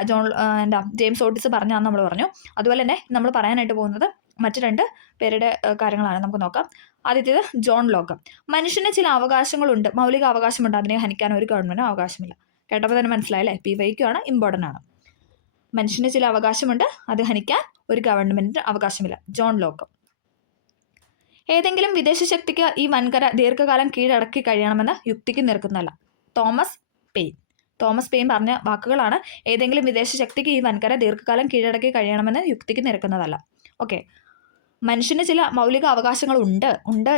ജെയിംസ് ഓട്ടിസ് പറഞ്ഞാന്ന് നമ്മൾ പറഞ്ഞു. അതുപോലെ തന്നെ നമ്മൾ പറയാനായിട്ട് പോകുന്നത് മറ്റു 2 പേരുടെ കാര്യങ്ങളാണ്. നമുക്ക് നോക്കാം. ആദ്യത്തേത് ജോൺ ലോക്ക്. മനുഷ്യന് ചില അവകാശങ്ങളുണ്ട്, മൗലിക അവകാശമുണ്ട്, അതിനെ ഹനിക്കാൻ ഒരു ഗവൺമെന്റിനും അവകാശമില്ല. കേട്ടപ്പോൾ തന്നെ മനസ്സിലായല്ലേ, PYK ആണ്, ഇമ്പോർട്ടൻ്റ് ആണ്. മനുഷ്യന് ചില അവകാശമുണ്ട്, അത് ഹനിക്കാൻ ഒരു ഗവൺമെന്റിന് അവകാശമില്ല. John Locke. ഏതെങ്കിലും വിദേശ ശക്തിക്ക് ഈ വൻകര ദീർഘകാലം കീഴടക്കി കഴിയണമെന്ന് യുക്തിക്ക് നിരക്കുന്നതല്ല. തോമസ് പെയിൻ പറഞ്ഞ വാക്കുകളാണ്. ഏതെങ്കിലും വിദേശ ശക്തിക്ക് ഈ വൻകര ദീർഘകാലം കീഴടക്കി കഴിയണമെന്ന് യുക്തിക്ക് നിരക്കുന്നതല്ല. ഓക്കെ, മനുഷ്യന് ചില മൗലിക അവകാശങ്ങൾ ഉണ്ട്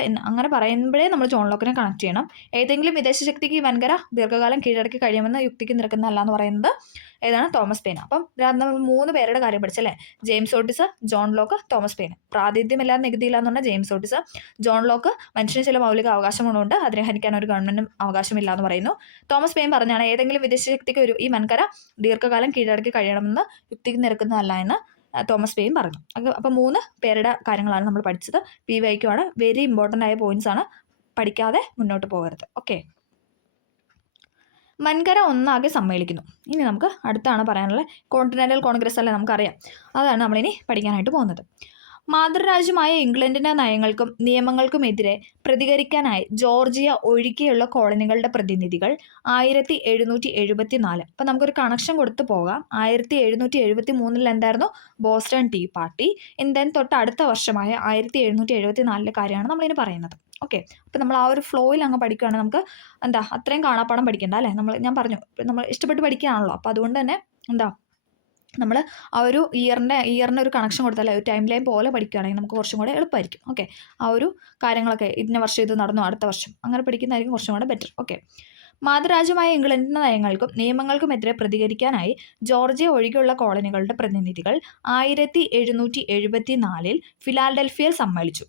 എന്ന് അങ്ങനെ പറയുമ്പോഴേ നമ്മൾ ജോൺ ലോക്കിനെ കണക്ട് ചെയ്യണം. ഏതെങ്കിലും വിദേശ ശക്തിക്ക് ഈ വൻകര ദീർഘകാലം കീഴടക്കി കഴിയുമെന്ന് യുക്തിക്ക് നിരക്കുന്നതല്ല എന്ന് പറയുന്നത് ഏതാണ്? Thomas Paine. അപ്പം നമ്മൾ 3 പേരുടെ കാര്യം പഠിച്ചല്ലേ, James Otis, John Locke, Thomas Paine. പ്രാതിനിധ്യമില്ലാതെ നികുതിയില്ല എന്ന് പറഞ്ഞാൽ ജെയിംസ് ഓട്ടിസ്. ജോൺ ലോക്ക് മനുഷ്യന് ചില മൗലിക അവകാശങ്ങളുണ്ട്, അതിനെ ഹനിക്കാൻ ഒരു ഗവൺമെന്റിനും അവകാശമില്ല എന്ന് പറയുന്നു. തോമസ് പെയിൻ പറഞ്ഞാണ് ഏതെങ്കിലും വിദേശ ശക്തിക്ക് ഈ വൻകര ദീർഘകാലം കീഴടക്കി കഴിയണമെന്ന് യുക്തിക്ക് നിരക്കുന്നതല്ല എന്ന് തോമസ് പെയിൻ പറഞ്ഞു. അപ്പം 3 പേരുടെ കാര്യങ്ങളാണ് നമ്മൾ പഠിച്ചത്. PYK ആണ്. വെരി ഇമ്പോർട്ടൻ്റ് ആയ പോയിന്റ്സ് ആണ്, പഠിക്കാതെ മുന്നോട്ട് പോകരുത്. ഓക്കെ, വൻകര ഒന്നാകെ സമ്മേളിക്കുന്നു. ഇനി നമുക്ക് അടുത്താണ് പറയാനുള്ളത്. കോണ്ടിനെന്റൽ കോൺഗ്രസ് അല്ലേ, നമുക്കറിയാം. അതാണ് നമ്മളിനി പഠിക്കാനായിട്ട് പോകുന്നത്. മാതൃരാജ്യമായ ഇംഗ്ലണ്ടിൻ്റെ നയങ്ങൾക്കും നിയമങ്ങൾക്കുമെതിരെ പ്രതികരിക്കാനായി ജോർജിയ ഒഴികെയുള്ള കോളനികളുടെ പ്രതിനിധികൾ 1774. അപ്പം നമുക്കൊരു കണക്ഷൻ കൊടുത്ത് പോകാം. 1773 എന്തായിരുന്നു? Boston tea party. ദെൻ തൊട്ട് അടുത്ത വർഷമായ 1774 കാര്യമാണ് നമ്മളിനി പറയുന്നത്. ഓക്കെ, അപ്പം നമ്മൾ ആ ഒരു ഫ്ലോയിൽ അങ്ങ് പഠിക്കുകയാണെങ്കിൽ നമുക്ക് അത്രയും കാണാപ്പാടം പഠിക്കണ്ട അല്ലേ. ഞാൻ പറഞ്ഞു നമ്മൾ ഇഷ്ടപ്പെട്ട് പഠിക്കുകയാണല്ലോ. അപ്പോൾ അതുകൊണ്ട് തന്നെ നമ്മൾ ആ ഒരു ഇയറിൻ്റെ ഒരു കണക്ഷൻ കൊടുത്താൽ ഒരു ടൈം ലൈൻ പോലെ പഠിക്കുകയാണെങ്കിൽ നമുക്ക് കുറച്ചും കൂടെ എളുപ്പമായിരിക്കും. ഓക്കെ, ആ ഒരു കാര്യങ്ങളൊക്കെ ഇന്ന വർഷം ഇത് നടന്നു, അടുത്ത വർഷം അങ്ങനെ പഠിക്കുന്നതായിരിക്കും കുറച്ചും കൂടെ ബെറ്റർ. ഓക്കെ, മാതൃരാജ്യമായ ഇംഗ്ലണ്ടിൻ്റെ നയങ്ങൾക്കും നിയമങ്ങൾക്കുമെതിരെ പ്രതികരിക്കാനായി ജോർജിയ ഒഴികെയുള്ള കോളനികളുടെ പ്രതിനിധികൾ 1774 ഫിലാഡൽഫിയയിൽ സമ്മേളിച്ചു.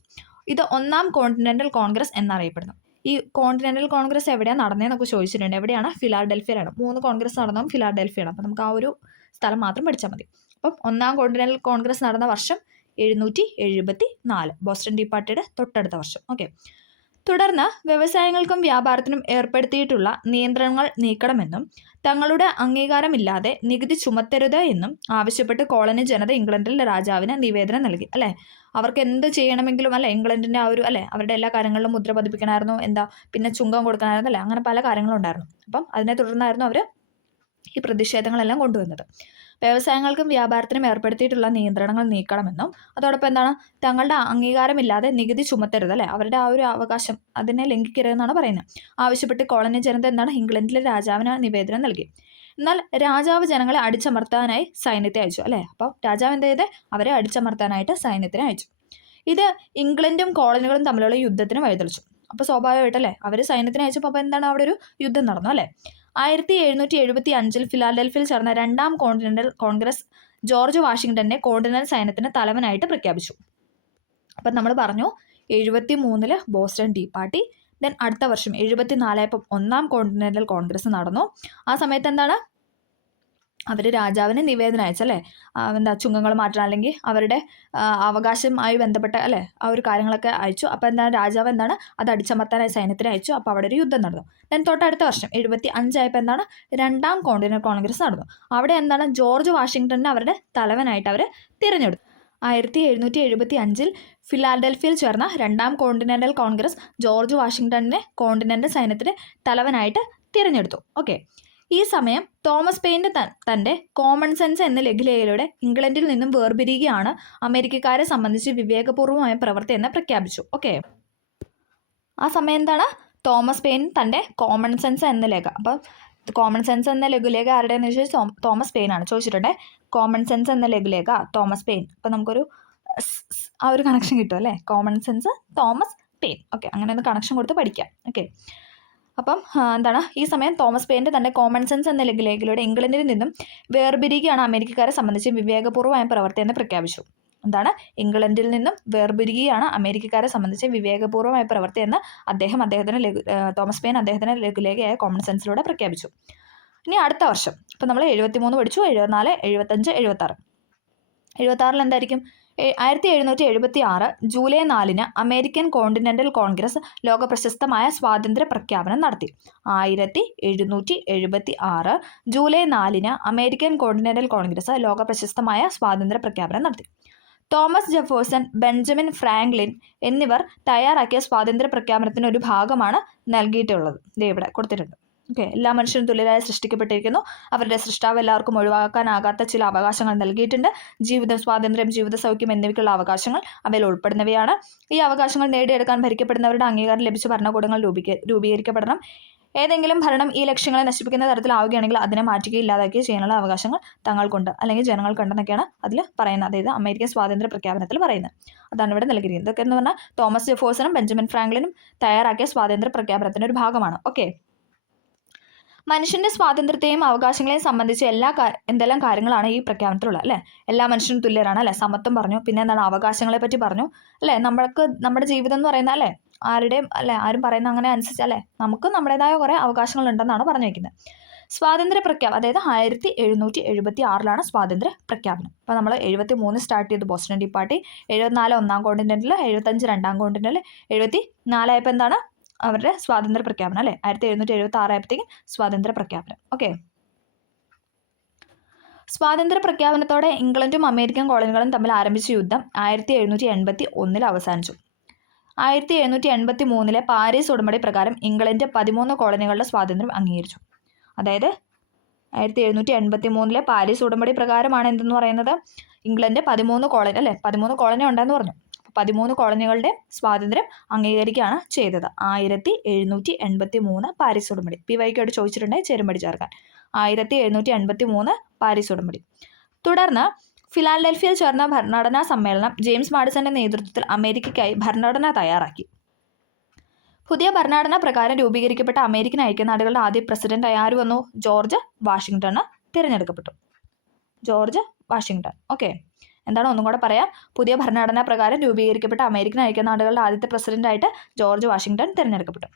ഇത് 1ാം കോണ്ടിനെന്റൽ കോൺഗ്രസ് എന്നറിയപ്പെടുന്നു. ഈ കോണ്ടിനെന്റൽ കോൺഗ്രസ് എവിടെയാണ് നടന്നതെന്നൊക്കെ ചോദിച്ചിട്ടുണ്ട്. എവിടെയാണ്? ഫിലാഡൽഫിയയിലാണ്. 3 കോൺഗ്രസ് നടന്നതും ഫിലാഡൽഫിയയാണ്. അപ്പം നമുക്ക് ആ ഒരു സ്ഥലം മാത്രം പഠിച്ചാൽ മതി. അപ്പം 1ാം കോണ്ടിനെന്റൽ കോൺഗ്രസ് നടന്ന വർഷം 1774, ബോസ്റ്റൺ ടീ പാർട്ടിയുടെ തൊട്ടടുത്ത വർഷം. ഓക്കെ, തുടർന്ന് വ്യവസായങ്ങൾക്കും വ്യാപാരത്തിനും ഏർപ്പെടുത്തിയിട്ടുള്ള നിയന്ത്രണങ്ങൾ നീക്കണമെന്നും തങ്ങളുടെ അംഗീകാരമില്ലാതെ നികുതി ചുമത്തരുത് എന്നും ആവശ്യപ്പെട്ട് കോളനി ജനത ഇംഗ്ലണ്ടിലെ രാജാവിന് നിവേദനം നൽകി. അല്ലേ, അവർക്ക് എന്ത് ചെയ്യണമെങ്കിലും അല്ലെ ഇംഗ്ലണ്ടിൻ്റെ ആ ഒരു അവരുടെ എല്ലാ കാര്യങ്ങളിലും മുദ്ര പതിപ്പിക്കണമായിരുന്നു. പിന്നെ ചുങ്കം കൊടുക്കണമായിരുന്നു അല്ലേ, അങ്ങനെ പല കാര്യങ്ങളും ഉണ്ടായിരുന്നു. അപ്പം അതിനെ തുടർന്നായിരുന്നു അവർ ഈ പ്രതിഷേധങ്ങളെല്ലാം കൊണ്ടുവന്നത്. വ്യവസായങ്ങൾക്കും വ്യാപാരത്തിനും ഏർപ്പെടുത്തിയിട്ടുള്ള നിയന്ത്രണങ്ങൾ നീക്കണമെന്നും അതോടൊപ്പം തങ്ങളുടെ അംഗീകാരമില്ലാതെ നികുതി ചുമത്തരുത് അല്ലേ, അവരുടെ ആ ഒരു അവകാശം അതിനെ ലംഘിക്കരുതെന്നാണ് പറയുന്നത്. ആവശ്യപ്പെട്ട് കോളനി ജനത ഇംഗ്ലണ്ടിലെ രാജാവിന് നിവേദനം നൽകി. എന്നാൽ രാജാവ് ജനങ്ങളെ അടിച്ചമർത്താനായി സൈന്യത്തെ അയച്ചു അല്ലേ. അപ്പം രാജാവ് എന്ത് ചെയ്ത് അവരെ അടിച്ചമർത്താനായിട്ട് സൈന്യത്തിനെ അയച്ചു. ഇത് ഇംഗ്ലണ്ടും കോളനികളും തമ്മിലുള്ള യുദ്ധത്തിന് വഴിതെളിച്ചു. അപ്പോൾ സ്വാഭാവികമായിട്ടല്ലേ അവർ സൈന്യത്തിനെ അയച്ചപ്പോൾ അപ്പോൾ അവിടെ ഒരു യുദ്ധം നടന്നു അല്ലേ. 1775 ഫിലാഡൽഫിയയിൽ ചേർന്ന 2ാം കോണ്ടിനെന്റൽ കോൺഗ്രസ് ജോർജ് വാഷിങ്ടനെ കോണ്ടിനെന്റൽ സൈന്യത്തിന് തലവനായിട്ട് പ്രഖ്യാപിച്ചു. അപ്പം നമ്മൾ പറഞ്ഞു 73 ബോസ്റ്റൺ ടീ പാർട്ടി. ദെൻ അടുത്ത വർഷം 74 1ാം കോണ്ടിനെന്റൽ കോൺഗ്രസ് നടന്നു. ആ സമയത്ത് അവർ രാജാവിന് നിവേദനം അയച്ചല്ലേ, ചുങ്കങ്ങൾ മാറ്റണം അല്ലെങ്കിൽ അവരുടെ അവകാശമായി ബന്ധപ്പെട്ട അല്ലേ ആ ഒരു കാര്യങ്ങളൊക്കെ അയച്ചു. അപ്പോൾ രാജാവ് അത് അടിച്ചമർത്താനായി സൈന്യത്തിന് അയച്ചു. അപ്പോൾ അവിടെ ഒരു യുദ്ധം നടന്നു. ദെൻ തൊട്ടടുത്ത വർഷം 75 ആയപ്പോൾ 2ാം കോണ്ടിനെന്റൽ കോൺഗ്രസ് നടന്നു. അവിടെ ജോർജ് വാഷിങ്ടനെ അവരുടെ തലവനായിട്ട് അവർ തിരഞ്ഞെടുത്തു. 1775 ഫിലാഡൽഫിയയിൽ ചേർന്ന രണ്ടാം കോണ്ടിനെൻ്റൽ കോൺഗ്രസ് ജോർജ് വാഷിങ്ടണിനെ കോണ്ടിനെൻ്റൽ സൈന്യത്തിൻ്റെ തലവനായിട്ട് തിരഞ്ഞെടുത്തു. ഓക്കെ, ഈ സമയം തോമസ് പെയിൻ്റെ തൻ്റെ കോമൺ സെൻസ് എന്ന ലഘുലേഖയിലൂടെ ഇംഗ്ലണ്ടിൽ നിന്നും വേർപിരിയുകയാണ് അമേരിക്കക്കാരെ സംബന്ധിച്ച് വിവേകപൂർവമായ പ്രവൃത്തി എന്ന് പ്രഖ്യാപിച്ചു. ഓക്കെ, ആ സമയം എന്താണ്? തോമസ് പെയിൻ തൻ്റെ കോമൺ സെൻസ് എന്ന ലേഖ. അപ്പം കോമൺ സെൻസ് എന്ന ലഘുലേഖ ആരുടെയെന്ന് ചോദിച്ചാൽ തോമസ് പെയിൻ ആണ് ചോദിച്ചിട്ടുണ്ട്. കോമൺ സെൻസ് എന്ന ലഘുലേഖ തോമസ് പെയിൻ. അപ്പം നമുക്കൊരു ആ ഒരു കണക്ഷൻ കിട്ടും അല്ലേ? Common sense Thomas pain. Okay, അങ്ങനെ ഒന്ന് കണക്ഷൻ കൊടുത്ത് പഠിക്കാം. ഓക്കെ, അപ്പം എന്താണ്, ഈ സമയം തോമസ് പെയിൻ്റെ തൻ്റെ കോമൺ സെൻസ് എന്ന ലഘുലേഖയിലൂടെ ഇംഗ്ലണ്ടിൽ നിന്നും വേർപിരിയുകയാണ് അമേരിക്കക്കാരെ സംബന്ധിച്ച് വിവേകപൂർവമായ പ്രവൃത്തി എന്ന് പ്രഖ്യാപിച്ചു. എന്താണ്? ഇംഗ്ലണ്ടിൽ നിന്നും വേർപിരിയുകയാണ് അമേരിക്കക്കാരെ സംബന്ധിച്ച് വിവേകപൂർവമായ പ്രവൃത്തി എന്ന് തോമസ് പെയിൻ അദ്ദേഹത്തിൻ്റെ ലഘുലേഖയായ കോമൺ സെൻസിലൂടെ പ്രഖ്യാപിച്ചു. ഇനി അടുത്ത വർഷം ഇപ്പം നമ്മൾ 73 പഠിച്ചു, 74, 75, 76. 76 എന്തായിരിക്കും? 1776 ജൂലൈ 4 അമേരിക്കൻ കോണ്ടിനെൻ്റൽ കോൺഗ്രസ് ലോകപ്രശസ്തമായ സ്വാതന്ത്ര്യ പ്രഖ്യാപനം നടത്തി. 1776 ജൂലൈ 4 അമേരിക്കൻ കോണ്ടിനെൻ്റൽ കോൺഗ്രസ് ലോകപ്രശസ്തമായ സ്വാതന്ത്ര്യ പ്രഖ്യാപനം നടത്തി. തോമസ് ജെഫേഴ്സൺ, ബെഞ്ചമിൻ ഫ്രാങ്ക്ലിൻ എന്നിവർ തയ്യാറാക്കിയ സ്വാതന്ത്ര്യ പ്രഖ്യാപനത്തിന് ഒരു ഭാഗമാണ് നൽകിയിട്ടുള്ളത്. ഇത് ഇവിടെ കൊടുത്തിട്ടുണ്ട്. ഓക്കെ, എല്ലാ മനുഷ്യരും തുല്യരായി സൃഷ്ടിക്കപ്പെട്ടിരിക്കുന്നു. അവരുടെ സൃഷ്ടാവ് എല്ലാവർക്കും ഒഴിവാക്കാനാകാത്ത ചില അവകാശങ്ങൾ നൽകിയിട്ടുണ്ട്. ജീവിതം, സ്വാതന്ത്ര്യം, ജീവിത സൗഖ്യം എന്നിവയ്ക്കുള്ള അവകാശങ്ങൾ അവയിൽ ഉൾപ്പെടുന്നവയാണ്. ഈ അവകാശങ്ങൾ നേടിയെടുക്കാൻ ഭരിക്കപ്പെടുന്നവരുടെ അംഗീകാരം ലഭിച്ച ഭരണകൂടങ്ങൾ രൂപീകരിക്കപ്പെടണം. ഏതെങ്കിലും ഭരണം ഈ ലക്ഷ്യങ്ങളെ നശിപ്പിക്കുന്ന തരത്തിലാവുകയാണെങ്കിൽ അതിനെ മാറ്റുകയും ഇല്ലാതാക്കുകയും ചെയ്യാനുള്ള അവകാശങ്ങൾ തങ്ങൾക്കുണ്ട് അല്ലെങ്കിൽ ജനങ്ങൾക്കുണ്ടെന്നൊക്കെയാണ് അതിൽ പറയുന്നത്. അതായത് അമേരിക്കൻ സ്വാതന്ത്ര്യ പ്രഖ്യാപനത്തിൽ പറയുന്നത്. അതാണ് ഇവിടെ നൽകിയിരിക്കുന്നത്. ഇതൊക്കെ എന്ന് പറഞ്ഞാൽ തോമസ് ജെഫേഴ്സണും ബെഞ്ചമിൻ ഫ്രാങ്ക്ലിനും തയ്യാറാക്കിയ സ്വാതന്ത്ര്യ പ്രഖ്യാപനത്തിൻ്റെ ഒരു ഭാഗമാണ്. ഓക്കെ, മനുഷ്യൻ്റെ സ്വാതന്ത്ര്യത്തെയും അവകാശങ്ങളെയും സംബന്ധിച്ച് എന്തെല്ലാം കാര്യങ്ങളാണ് ഈ പ്രഖ്യാപനത്തിലുള്ളത് അല്ലേ? എല്ലാ മനുഷ്യരും തുല്യരാണ് അല്ലേ? സമത്വം പറഞ്ഞു. പിന്നെ എന്താണ്? അവകാശങ്ങളെ പറ്റി പറഞ്ഞു അല്ലേ? നമ്മുടെ ജീവിതം എന്ന് പറയുന്നത് അല്ലേ ആരുടെയും അല്ലേ ആരും പറയുന്ന അങ്ങനെ അനുസരിച്ച് അല്ലേ നമുക്ക് നമ്മുടേതായ കുറേ അവകാശങ്ങളുണ്ടെന്നാണ് പറഞ്ഞു വയ്ക്കുന്നത്. സ്വാതന്ത്ര്യ പ്രഖ്യാപനം അതായത് 1776 സ്വാതന്ത്ര്യ പ്രഖ്യാപനം. അപ്പോൾ നമ്മൾ 73 സ്റ്റാർട്ട് ചെയ്തു ബോസ്റ്റൺ ടീ പാർട്ടി, 74 ഒന്നാം കോണ്ടിനെൻ്റിൽ, 75 രണ്ടാം കോണ്ടിനെൻ്റിൽ, 74 ആയപ്പോൾ എന്താണ് അവരുടെ സ്വാതന്ത്ര്യ പ്രഖ്യാപനം അല്ലേ? 1776 ആയപ്പോഴത്തേക്കും സ്വാതന്ത്ര്യ പ്രഖ്യാപനം. ഓക്കെ, സ്വാതന്ത്ര്യ പ്രഖ്യാപനത്തോടെ ഇംഗ്ലണ്ടും അമേരിക്കൻ കോളനികളും തമ്മിൽ ആരംഭിച്ച യുദ്ധം 1781 അവസാനിച്ചു. 1783 പാരീസ് ഉടമ്പടി പ്രകാരം ഇംഗ്ലണ്ട് 13 കോളനികളുടെ സ്വാതന്ത്ര്യം അംഗീകരിച്ചു. അതായത് 1783 പാരീസ് ഉടമ്പടി പ്രകാരമാണ് എന്തെന്ന് പറയുന്നത്? ഇംഗ്ലണ്ട് 13 കോളനി അല്ലേ 13 കോളനി ഉണ്ടെന്ന് പറഞ്ഞു. 13 കോളനികളുടെ സ്വാതന്ത്ര്യം അംഗീകരിക്കുകയാണ് ചെയ്തത്. 1783 പാരീസ് ഉടമ്പടി. PYക്കായിട്ട് ചോദിച്ചിട്ടുണ്ടെങ്കിൽ ചേരുംപടി ചേർക്കാൻ. 1783 പാരീസ് ഉടമ്പടി. തുടർന്ന് ഫിലാഡൽഫിയയിൽ ചേർന്ന ഭരണഘടനാ സമ്മേളനം ജെയിംസ് മാഡിസന്റെ നേതൃത്വത്തിൽ അമേരിക്കയ്ക്കായി ഭരണഘടന തയ്യാറാക്കി. പുതിയ ഭരണഘടന പ്രകാരം രൂപീകരിക്കപ്പെട്ട അമേരിക്കൻ ഐക്യനാടുകളുടെ ആദ്യ പ്രസിഡന്റായി ആര് വന്നു? ജോർജ് വാഷിങ്ടൺ തിരഞ്ഞെടുക്കപ്പെട്ടു. George Washington. ഓക്കെ, എന്താണ് ഒന്നും കൂടെ പറയാം. പുതിയ ഭരണഘടനാ പ്രകാരം രൂപീകരിക്കപ്പെട്ട അമേരിക്കൻ ഐക്യനാടുകളുടെ ആദ്യത്തെ പ്രസിഡന്റായിട്ട് ജോർജ് വാഷിങ്ടൺ തിരഞ്ഞെടുക്കപ്പെട്ടു.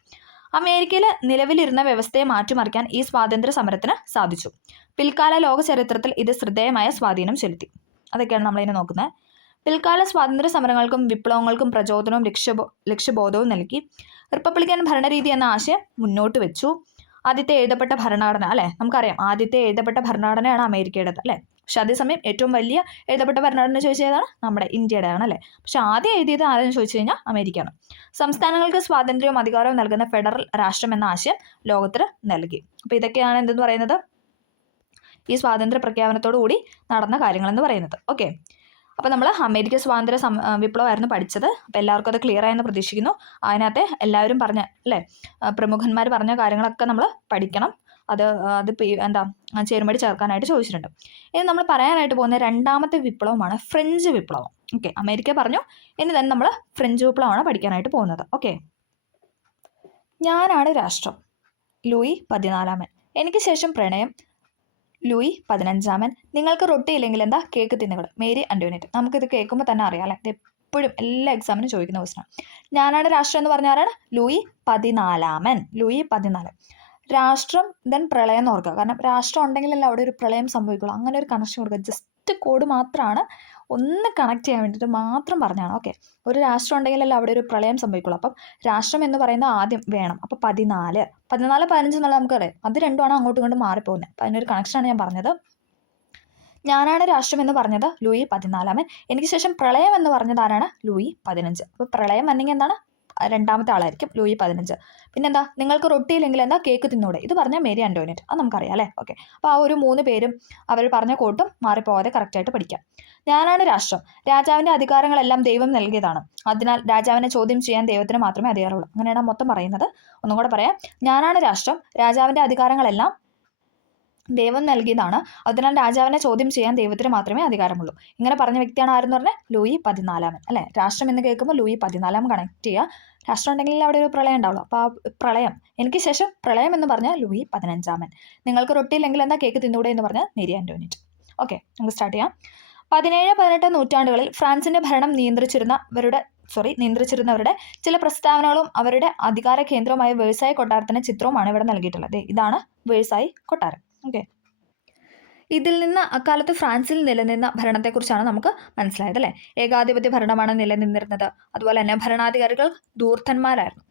അമേരിക്കയിൽ നിലവിലിരുന്ന വ്യവസ്ഥയെ മാറ്റിമറിക്കാൻ ഈ സ്വാതന്ത്ര്യ സമരത്തിന് സാധിച്ചു. പിൽക്കാല ലോക ചരിത്രത്തിൽ ഇത് ശ്രദ്ധേയമായ സ്വാധീനം ചെലുത്തി. അതൊക്കെയാണ് നമ്മളിതിനെ നോക്കുന്നത്. പിൽക്കാല സ്വാതന്ത്ര്യ സമരങ്ങൾക്കും വിപ്ലവങ്ങൾക്കും പ്രചോദനവും ലക്ഷ്യബോധവും നൽകി. റിപ്പബ്ലിക്കൻ ഭരണരീതി എന്ന ആശയം മുന്നോട്ട് വെച്ചു. ആദ്യത്തെ എഴുതപ്പെട്ട ഭരണഘടന അല്ലേ നമുക്കറിയാം. ആദ്യത്തെ എഴുതപ്പെട്ട ഭരണഘടനയാണ് അമേരിക്കയുടേത് അല്ലേ. പക്ഷെ അതേസമയം ഏറ്റവും വലിയ എഴുതപ്പെട്ട ഭരണഘടന ചോദിച്ചാൽ ഏതാണ്? നമ്മുടെ ഇന്ത്യയുടെ ആണ് അല്ലേ. പക്ഷെ ആദ്യം എഴുതിയത് ആരെന്ന് ചോദിച്ചു കഴിഞ്ഞാൽ അമേരിക്കയാണ്. സംസ്ഥാനങ്ങൾക്ക് സ്വാതന്ത്ര്യവും അധികാരവും നൽകുന്ന ഫെഡറൽ രാഷ്ട്രം എന്ന ആശയം ലോകത്തിന് നൽകി. അപ്പോൾ ഇതൊക്കെയാണ് എന്തെന്ന് പറയുന്നത് ഈ സ്വാതന്ത്ര്യ പ്രഖ്യാപനത്തോടു കൂടി നടന്ന കാര്യങ്ങളെന്ന് പറയുന്നത്. ഓക്കെ, അപ്പോൾ നമ്മൾ അമേരിക്ക സ്വാതന്ത്ര്യ വിപ്ലവമായിരുന്നു പഠിച്ചത്. അപ്പോൾ എല്ലാവർക്കും അത് ക്ലിയർ ആയെന്ന് പ്രതീക്ഷിക്കുന്നു. അതിനകത്തെ എല്ലാവരും പറഞ്ഞ അല്ലേ പ്രമുഖന്മാർ പറഞ്ഞ കാര്യങ്ങളൊക്കെ നമ്മൾ പഠിക്കണം. അത് എന്താ ചേരുംപടി ചേർക്കാനായിട്ട് ചോദിച്ചിട്ടുണ്ട്. ഇനി നമ്മൾ പറയാനായിട്ട് പോകുന്ന രണ്ടാമത്തെ വിപ്ലവമാണ് ഫ്രഞ്ച് വിപ്ലവം. ഓക്കെ, അമേരിക്ക പറഞ്ഞു. ഇനി തന്നെ നമ്മൾ ഫ്രഞ്ച് വിപ്ലവമാണ് പഠിക്കാനായിട്ട് പോകുന്നത്. ഓക്കെ, ഞാനാണ് രാഷ്ട്രം. ലൂയി 14. എനിക്ക് ശേഷം പ്രണയം. ലൂയി 15. നിങ്ങൾക്ക് റൊട്ടി ഇല്ലെങ്കിൽ എന്താ കേക്ക് തിന്നുകൾ. മേരി ആന്റോണിയറ്റ്. നമുക്കിത് കേൾക്കുമ്പോൾ തന്നെ അറിയാം അല്ലേ. ഇത് എപ്പോഴും എല്ലാ എക്സാമിനും ചോദിക്കുന്ന ക്വസ്റ്റ്യനാണ്. ഞാനാണ് രാഷ്ട്രം എന്ന് പറഞ്ഞ ആരാണ്? ലൂയി 14. ലൂയി 14. രാഷ്ട്രം ദെൻ പ്രളയം എന്ന് ഓർക്കുക. കാരണം രാഷ്ട്രം ഉണ്ടെങ്കിലല്ല അവിടെ ഒരു പ്രളയം സംഭവിക്കുള്ളൂ. അങ്ങനെ ഒരു കണക്ഷൻ കൊടുക്കുക. ജസ്റ്റ് കോഡ് മാത്രമാണ് ഒന്ന് കണക്ട് ചെയ്യാൻ വേണ്ടിയിട്ട് മാത്രം പറഞ്ഞാണ്. ഓക്കെ, ഒരു രാഷ്ട്രം ഉണ്ടെങ്കിലല്ല അവിടെ ഒരു പ്രളയം സംഭവിക്കുള്ളൂ. അപ്പം രാഷ്ട്രം എന്ന് പറയുന്നത് ആദ്യം വേണം. അപ്പോൾ 14, 15 എന്നുള്ളത് നമുക്കറിയാം. അത് രണ്ടുമാണ് അങ്ങോട്ടും ഇങ്ങോട്ടും മാറിപ്പോകുന്നത്. അപ്പം അതിനൊരു കണക്ഷനാണ് ഞാൻ പറഞ്ഞത്. ഞാനാണ് രാഷ്ട്രം എന്ന് പറഞ്ഞത് ലൂയി 14. എനിക്ക് ശേഷം പ്രളയം എന്ന് പറഞ്ഞത് ആരാണ്? ലൂയി 15. അപ്പോൾ പ്രളയം അല്ലെങ്കിൽ എന്താണ്? രണ്ടാമത്തെ ആളായിരിക്കും ലൂയി 15. പിന്നെന്താ? നിങ്ങൾക്ക് റൊട്ടിയില്ലെങ്കിൽ എന്താ കേക്ക് തിന്നൂടെ? ഇത് പറഞ്ഞാൽ മേരി ആൻ്റോണിയറ്റ്. അത് നമുക്കറിയാം അല്ലേ? ഓക്കെ. അപ്പോൾ ആ ഒരു 3 പേരും അവർ പറഞ്ഞ കോട്ടും മാറിപ്പോവാതെ കറക്റ്റായിട്ട് പഠിക്കാം. ഞാനാണ് രാഷ്ട്രം. രാജാവിൻ്റെ അധികാരങ്ങളെല്ലാം ദൈവം നൽകിയതാണ്. അതിനാൽ രാജാവിനെ ചോദ്യം ചെയ്യാൻ ദൈവത്തിന് മാത്രമേ അധികാരമുള്ളൂ. അങ്ങനെയാണ് മൊത്തം പറയുന്നത്. ഒന്നും കൂടെ പറയാം. ഞാനാണ് രാഷ്ട്രം. രാജാവിൻ്റെ അധികാരങ്ങളെല്ലാം ദൈവം നൽകിയതാണ്. അതിനാൽ രാജാവിനെ ചോദ്യം ചെയ്യാൻ ദൈവത്തിന് മാത്രമേ അധികാരമുള്ളൂ. ഇങ്ങനെ പറഞ്ഞ വ്യക്തിയാണ് ആരെന്ന് പറഞ്ഞാൽ ലൂയി 14. അല്ലേ? രാഷ്ട്രം എന്ന് കേൾക്കുമ്പോൾ ലൂയി 14 കണക്ട് ചെയ്യുക. രാഷ്ട്രം ഉണ്ടെങ്കിൽ അവിടെ ഒരു പ്രളയം ഉണ്ടാവുള്ളൂ. അപ്പോൾ ആ പ്രളയം, എനിക്ക് ശേഷം പ്രളയം എന്ന് പറഞ്ഞാൽ ലൂയി 15. നിങ്ങൾക്ക് റൊട്ടിയില്ലെങ്കിൽ എന്താ കേക്ക് തിന്നൂടെ എന്ന് പറഞ്ഞാൽ മേരി ആൻ്റോണിയറ്റ്. ഓക്കെ, നമുക്ക് സ്റ്റാർട്ട് ചെയ്യാം. 17-18 നൂറ്റാണ്ടുകളിൽ ഫ്രാൻസിന്റെ ഭരണം നിയന്ത്രിച്ചിരുന്നവരുടെ ചില പ്രസ്താവനകളും അവരുടെ അധികാര കേന്ദ്രമായ വേഴ്സായി കൊട്ടാരത്തിന്റെ ചിത്രവുമാണ് ഇവിടെ നൽകിയിട്ടുള്ളത്. ഇതാണ് വേഴ്സായി കൊട്ടാരം. ഓക്കെ, ഇതിൽ നിന്ന് അക്കാലത്ത് ഫ്രാൻസിൽ നിലനിന്ന ഭരണത്തെക്കുറിച്ചാണ് നമുക്ക് മനസ്സിലായത് അല്ലേ? ഏകാധിപത്യ ഭരണമാണ് നിലനിന്നിരുന്നത്. അതുപോലെ തന്നെ ഭരണാധികാരികൾ ധൂർത്തന്മാരായിരുന്നു.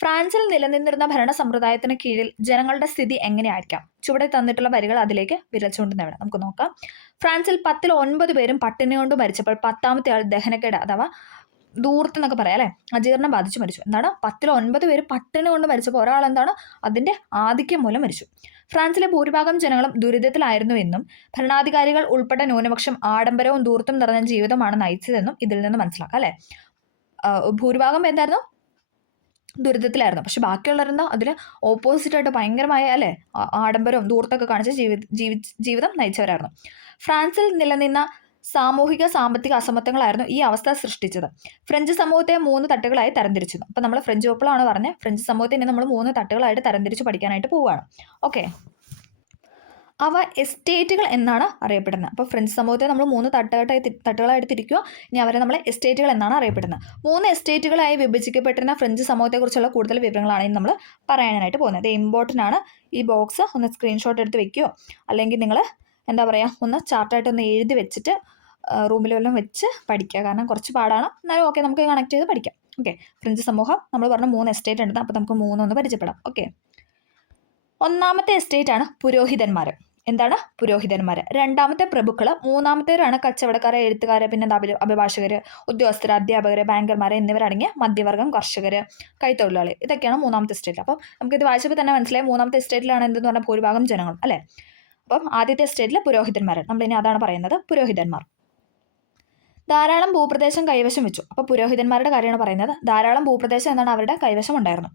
ഫ്രാൻസിൽ നിലനിന്നിരുന്ന ഭരണ സമ്പ്രദായത്തിന് കീഴിൽ ജനങ്ങളുടെ സ്ഥിതി എങ്ങനെയായിരിക്കാം? ചുവടെ തന്നിട്ടുള്ള വരികൾ അതിലേക്ക് വിരൽ ചൂണ്ടുന്നതാണ്. നമുക്ക് നോക്കാം. ഫ്രാൻസിൽ 10-ൽ 9 പേരും പട്ടിണി കൊണ്ട് മരിച്ചപ്പോൾ 10ാമത്തെ ആൾ ദഹനക്കേട് അഥവാ ധൂർത്ത് എന്നൊക്കെ പറയാം അല്ലേ? അജീർണം ബാധിച്ച് മരിച്ചു. എന്താണ്? 10-ൽ 9 പേര് പട്ടിണി കൊണ്ട് മരിച്ചപ്പോൾ ഒരാൾ എന്താണ്? അതിൻ്റെ ആധിക്യം മൂലം മരിച്ചു. ഫ്രാൻസിലെ ഭൂരിഭാഗം ജനങ്ങളും ദുരിതത്തിലായിരുന്നുവെന്നും ഭരണാധികാരികൾ ഉൾപ്പെട്ട ന്യൂനപക്ഷം ആഡംബരവും ധൂർത്തും നിറഞ്ഞ ജീവിതമാണ് നയിച്ചതെന്നും ഇതിൽ നിന്ന് മനസ്സിലാക്കാം അല്ലേ? ഭൂരിഭാഗം എന്തായിരുന്നു? ദുരിതത്തിലായിരുന്നു. പക്ഷെ ബാക്കിയുള്ളവരെന്താ അതിന് ഓപ്പോസിറ്റായിട്ട് ഭയങ്കരമായ അല്ലേ ആഡംബരവും ധൂർത്തൊക്കെ കാണിച്ച് ജീവിതം നയിച്ചവരായിരുന്നു. ഫ്രാൻസിൽ നിലനിന്ന സാമൂഹിക സാമ്പത്തിക അസമത്വങ്ങളായിരുന്നു ഈ അവസ്ഥ സൃഷ്ടിച്ചത്. ഫ്രഞ്ച് സമൂഹത്തെ 3 തട്ടുകളായി തരംതിരിച്ചു. അപ്പം നമ്മൾ ഫ്രഞ്ച് വിപ്ലവമാണ് പറഞ്ഞത്. ഫ്രഞ്ച് സമൂഹത്തിനെ നമ്മൾ 3 തട്ടുകളായിട്ട് തരംതിരിച്ച് പഠിക്കാനായിട്ട് പോവുകയാണ്. ഓക്കെ, അവ എസ്റ്റേറ്റുകൾ എന്നാണ് അറിയപ്പെടുന്നത്. അപ്പോൾ ഫ്രഞ്ച് സമൂഹത്തെ നമ്മൾ 3 തട്ടുകളായിട്ട് തിരിക്കുക. ഇനി അവരെ നമ്മൾ എസ്റ്റേറ്റുകൾ എന്നാണ് അറിയപ്പെടുന്നത്. 3 എസ്റ്റേറ്റുകളായി വിഭജിക്കപ്പെട്ടിരുന്ന ഫ്രഞ്ച് സമൂഹത്തെക്കുറിച്ചുള്ള കൂടുതൽ വിവരങ്ങളാണ് ഇനി നമ്മൾ പറയാനായിട്ട് പോകുന്നത്. ഇത് ഇമ്പോർട്ടൻ്റ് ആണ്. ഈ ബോക്സ് ഒന്ന് സ്ക്രീൻഷോട്ട് എടുത്ത് വെക്കുകയോ അല്ലെങ്കിൽ നിങ്ങൾ എന്താ പറയുക ഒന്ന് ചാർട്ടായിട്ട് ഒന്ന് എഴുതി വെച്ചിട്ട് റൂമിലെല്ലാം വെച്ച് പഠിക്കുക. കാരണം കുറച്ച് പാടാണ്. എന്നാലും ഓക്കെ, നമുക്ക് കണക്ട് ചെയ്ത് പഠിക്കാം. ഓക്കെ, ഫ്രഞ്ച് സമൂഹം നമ്മൾ പറഞ്ഞ 3 എസ്റ്റേറ്റ് ഉണ്ട്. അപ്പോൾ നമുക്ക് 3 ഒന്ന് പരിചയപ്പെടാം. ഓക്കെ, ഒന്നാമത്തെ എസ്റ്റേറ്റ് ആണ് പുരോഹിതന്മാർ. എന്താണ്? പുരോഹിതന്മാർ. രണ്ടാമത്തെ പ്രഭുക്കൾ. മൂന്നാമത്തേവരാണ് കച്ചവടക്കാർ, എഴുത്തുകാർ, പിന്നെ അഭിഭാഷകർ, ഉദ്യോഗസ്ഥർ, അധ്യാപകർ, ബാങ്കർമാർ എന്നിവരടങ്ങിയ മധ്യവർഗം, കർഷകർ, കൈത്തൊഴിലാളി. ഇതൊക്കെയാണ് 3ാമത്തെ എസ്റ്റേറ്റ്. അപ്പം നമുക്കിത് വായിച്ചപ്പോൾ തന്നെ മനസ്സിലായി 3ാമത്തെ എസ്റ്റേറ്റിലാണ് എന്തെന്ന് പറഞ്ഞാൽ ഭൂരിഭാഗം ജനങ്ങൾ അല്ലേ? അപ്പം ആദ്യത്തെ എസ്റ്റേറ്റിൽ പുരോഹിതന്മാരാണ്. നമ്മളിനി അതാണ് പറയുന്നത്, പുരോഹിതന്മാർ. ധാരാളം ഭൂപ്രദേശം കൈവശം വെച്ചു. അപ്പോൾ പുരോഹിതന്മാരുടെ കാര്യമാണ് പറയുന്നത്. ധാരാളം ഭൂപ്രദേശം എന്താണ് അവരുടെ കൈവശം ഉണ്ടായിരുന്നു.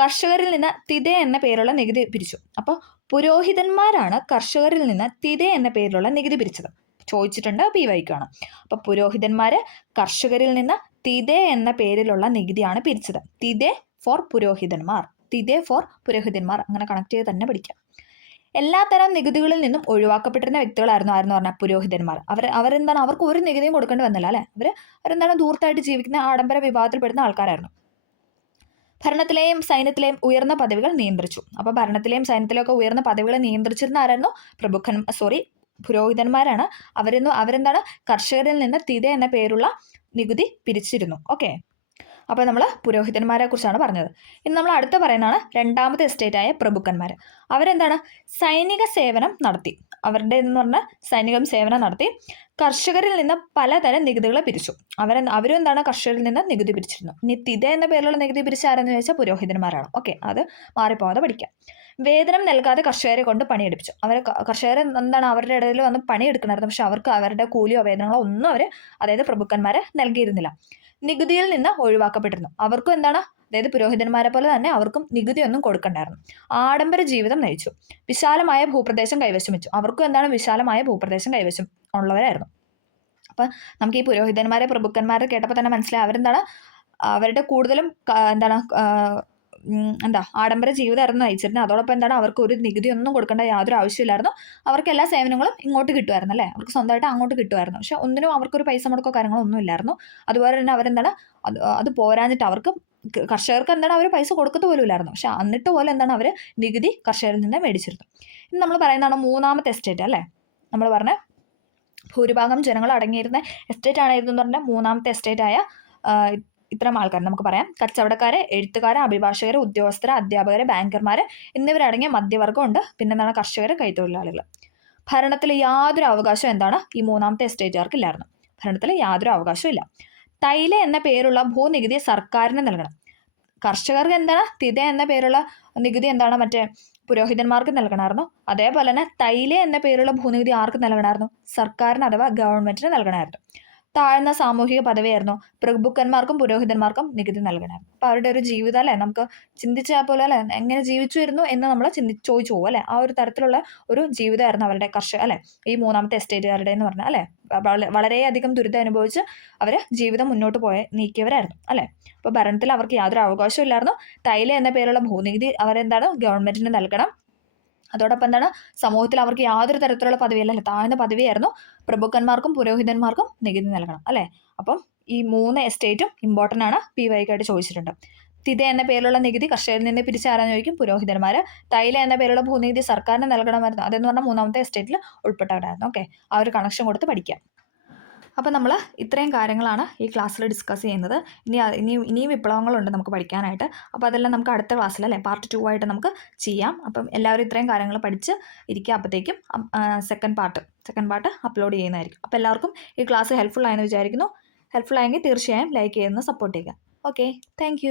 കർഷകരിൽ നിന്ന് തിതെ എന്ന പേരുള്ള നികുതി പിരിച്ചു. അപ്പോൾ പുരോഹിതന്മാരാണ് കർഷകരിൽ നിന്ന് തിതെ എന്ന പേരിലുള്ള നികുതി പിരിച്ചത്. ചോദിച്ചിട്ടുണ്ട്, അപ്പോൾ ഈ വഴിക്കാണ്. അപ്പോൾ പുരോഹിതന്മാർ കർഷകരിൽ നിന്ന് തിതെ എന്ന പേരിലുള്ള നികുതിയാണ് പിരിച്ചത്. തിതെ ഫോർ പുരോഹിതന്മാർ. തിതെ ഫോർ പുരോഹിതന്മാർ. അങ്ങനെ കണക്ട് ചെയ്ത് തന്നെ പഠിക്കാം. എല്ലാത്തരം നികുതികളിൽ നിന്നും ഒഴിവാക്കപ്പെട്ടിരുന്ന വ്യക്തികളായിരുന്നു ആരെന്ന് പറഞ്ഞാൽ പുരോഹിതന്മാർ. അവരെന്താണ്? അവർക്ക് ഒരു നികുതിയും കൊടുക്കേണ്ടി വന്നില്ല അല്ലേ? അവരെന്താണ്? ധൂർത്തായിട്ട് ജീവിക്കുന്ന ആഡംബര വിഭാഗത്തിൽപ്പെടുന്ന ആൾക്കാരായിരുന്നു. ഭരണത്തിലെയും സൈന്യത്തിലെയും ഉയർന്ന പദവികൾ നിയന്ത്രിച്ചു. അപ്പോൾ ഭരണത്തിലെയും സൈന്യത്തിലെയൊക്കെ ഉയർന്ന പദവികൾ നിയന്ത്രിച്ചിരുന്ന ആരായിരുന്നു? പുരോഹിതന്മാരാണ്. അവരെന്താണ്? കർഷകരിൽ നിന്ന് തിതെ എന്ന പേരുള്ള നികുതി പിരിച്ചിരുന്നു. ഓക്കെ, അപ്പോൾ നമ്മൾ പുരോഹിതന്മാരെ കുറിച്ചാണ് പറഞ്ഞത്. ഇനി നമ്മൾ അടുത്ത പറയുന്നതാണ് രണ്ടാമത്തെ എസ്റ്റേറ്റായ പ്രഭുക്കന്മാർ. അവരെന്താണ്? സൈനിക സേവനം നടത്തി. അവരുടെ എന്ന് പറഞ്ഞാൽ സൈനികം സേവനം നടത്തി കർഷകരിൽ നിന്ന് പലതരം നികുതികൾ പിരിച്ചു. അവരും എന്താണ്? കർഷകരിൽ നിന്ന് നികുതി പിരിച്ചിരുന്നു. ഇനി തിത എന്ന പേരിലുള്ള നികുതി പിരിച്ച ആരെന്ന് ചോദിച്ചാൽ പുരോഹിതന്മാരാണ്. ഓക്കെ, അത് മാറിപ്പോകാതെ പഠിക്കാം. വേതനം നൽകാതെ കർഷകരെ കൊണ്ട് പണിയെടുപ്പിച്ചു. കർഷകരെ എന്താണ്? അവരുടെ ഇടയിൽ വന്ന് പണിയെടുക്കണമായിരുന്നു. പക്ഷെ അവർക്ക് അവരുടെ കൂലിയോ വേതനങ്ങളോ ഒന്നും അതായത് പ്രഭുക്കന്മാരെ നൽകിയിരുന്നില്ല. നികുതിയിൽ നിന്ന് ഒഴിവാക്കപ്പെട്ടിരുന്നു. അവർക്കും എന്താണ്? അതായത് പുരോഹിതന്മാരെ പോലെ തന്നെ അവർക്കും നികുതിയൊന്നും കൊടുക്കണ്ടായിരുന്നു. ആഡംബര ജീവിതം നയിച്ചു. വിശാലമായ ഭൂപ്രദേശം കൈവശം വെച്ചു. അവർക്കും എന്താണ്? വിശാലമായ ഭൂപ്രദേശം കൈവശം ഉള്ളവരായിരുന്നു. അപ്പം നമുക്ക് ഈ പുരോഹിതന്മാരെ പ്രഭുക്കന്മാരെ കേട്ടപ്പോൾ തന്നെ മനസ്സിലായി അവരെന്താണ്? അവരുടെ കൂടുതലും എന്താണ് ആഡംബര ജീവിതമായിരുന്നു നയിച്ചിരുന്നത്. അതോടൊപ്പം എന്താണ്? അവർക്ക് ഒരു നികുതി ഒന്നും കൊടുക്കേണ്ട യാതൊരു ആവശ്യമില്ലായിരുന്നു. അവർക്ക് എല്ലാ സേവനങ്ങളും ഇങ്ങോട്ട് കിട്ടുമായിരുന്നു അല്ലേ? അവർക്ക് സ്വന്തമായിട്ട് അങ്ങോട്ട് കിട്ടുമായിരുന്നു. പക്ഷെ ഒന്നിനും അവർക്കൊരു പൈസ മുടക്കോ കാര്യങ്ങളോ ഒന്നും ഇല്ലായിരുന്നു. അതുപോലെ തന്നെ അവരെന്താണ്? അത് പോരാഞ്ഞിട്ട് അവർക്ക് കർഷകർക്ക് എന്താണ്? അവർ പൈസ കൊടുക്കത്ത് പോലും ഇല്ലായിരുന്നു. പക്ഷെ എന്നിട്ട് പോലും എന്താണ്? അവർ നികുതി കർഷകരിൽ നിന്ന് മേടിച്ചിരുന്നു. ഇനി നമ്മൾ പറയുന്നതാണ് 3ാമത്തെ എസ്റ്റേറ്റ് അല്ലേ? നമ്മൾ പറഞ്ഞ ഭൂരിഭാഗം ജനങ്ങൾ അടങ്ങിയിരുന്ന എസ്റ്റേറ്റ് ആണ് ഇതെന്ന് പറഞ്ഞാൽ 3ാമത്തെ എസ്റ്റേറ്റായ ഇത്തരം ആൾക്കാർ നമുക്ക് പറയാം. കച്ചവടക്കാരെ, എഴുത്തുകാരെ, അഭിഭാഷകരെ, ഉദ്യോഗസ്ഥരെ, അധ്യാപകരെ, ബാങ്കർമാരെ എന്നിവരടങ്ങിയ മധ്യവർഗം ഉണ്ട്. പിന്നെന്താണ്? കർഷകർ, കൈത്തൊഴിലാളികൾ. ഭരണത്തിൽ യാതൊരു അവകാശവും എന്താണ് ഈ മൂന്നാമത്തെ എസ്റ്റേറ്റുകാർക്ക് ഇല്ലായിരുന്നു. ഭരണത്തിൽ യാതൊരു അവകാശവും ഇല്ല. തൈല എന്ന പേരുള്ള ഭൂനികുതി സർക്കാരിന് നൽകണം. കർഷകർക്ക് എന്താണ് തിത എന്ന പേരുള്ള നികുതി എന്താണ് മറ്റേ പുരോഹിതന്മാർക്ക് നൽകണമായിരുന്നു. അതേപോലെ തന്നെ തൈല എന്ന പേരുള്ള ഭൂനികുതി ആർക്ക് നൽകണമായിരുന്നു? സർക്കാരിന് അഥവാ ഗവൺമെന്റിന് നൽകണമായിരുന്നു. താഴ്ന്ന സാമൂഹിക പദവിയായിരുന്നു പ്രഭുക്കന്മാർക്കും പുരോഹിതന്മാർക്കും നികുതി നൽകണമായിരുന്നു. അപ്പോൾ അവരുടെ ഒരു ജീവിതം അല്ലേ നമുക്ക് ചിന്തിച്ചാൽ പോലെ അല്ലെ എങ്ങനെ ജീവിച്ചു വരുന്നു എന്ന് നമ്മൾ ചോദിച്ചു പോകും അല്ലെ. ആ ഒരു തരത്തിലുള്ള ഒരു ജീവിതമായിരുന്നു അവരുടെ കർഷക അല്ലെ ഈ മൂന്നാമത്തെ എസ്റ്റേറ്റുകാരുടെ എന്ന് പറഞ്ഞാൽ അല്ലെ. വളരെയധികം ദുരിതം അനുഭവിച്ച് അവർ ജീവിതം മുന്നോട്ട് നീക്കിയവരായിരുന്നു അല്ലെ. അപ്പോൾ ഭരണത്തിൽ അവർക്ക് യാതൊരു അവകാശവും ഇല്ലായിരുന്നു. തൈല എന്ന പേരുള്ള ഭൂനികുതി അവരെന്താണ് ഗവൺമെന്റിന് നൽകണം. അതോടൊപ്പം എന്താണ് സമൂഹത്തിൽ അവർക്ക് യാതൊരു തരത്തിലുള്ള പദവിയല്ല, താഴ്ന്ന പദവിയായിരുന്നു. പ്രഭുക്കന്മാർക്കും പുരോഹിതന്മാർക്കും നികുതി നൽകണം അല്ലേ. അപ്പം ഈ 3 എസ്റ്റേറ്റും ഇമ്പോർട്ടൻ്റ് ആണ്. PY ആയിട്ട് ചോദിച്ചിട്ടുണ്ട്. തിത എന്ന പേരിലുള്ള നികുതി കർഷകരിൽ നിന്ന് പിരിച്ചാരാന്ന് ചോദിക്കും? പുരോഹിതന്മാർ. തൈല എന്ന പേരുള്ള ഭൂനികുതി സർക്കാരിന് നൽകണമായിരുന്നു. അതെന്ന് പറഞ്ഞാൽ മൂന്നാമത്തെ എസ്റ്റേറ്റിൽ ഉൾപ്പെട്ടവരായിരുന്നു. ഓക്കെ, ആ ഒരു കണക്ഷൻ കൊടുത്ത് പഠിക്കാം. അപ്പോൾ നമ്മൾ ഇത്രയും കാര്യങ്ങളാണ് ഈ ക്ലാസ്സിൽ ഡിസ്കസ് ചെയ്യുന്നത്. ഇനിയും വിപ്ലവങ്ങളുണ്ട് നമുക്ക് പഠിക്കാനായിട്ട്. അപ്പോൾ അതെല്ലാം നമുക്ക് അടുത്ത ക്ലാസ്സിൽ അല്ലേ പാർട്ട് 2 ആയിട്ട് നമുക്ക് ചെയ്യാം. അപ്പം എല്ലാവരും ഇത്രയും കാര്യങ്ങൾ പഠിച്ച് ഇരിക്കുക. അപ്പോഴത്തേക്കും സെക്കൻഡ് പാർട്ട് അപ്ലോഡ് ചെയ്യുന്നതായിരിക്കും. അപ്പോൾ എല്ലാവർക്കും ഈ ക്ലാസ് ഹെൽപ്ഫുൾ ആയെന്ന് വിചാരിക്കുന്നു. ഹെൽപ്ഫുൾ ആയെങ്കിൽ തീർച്ചയായും ലൈക്ക് ചെയ്യുന്ന സപ്പോർട്ട് ചെയ്യുക. Okay, thank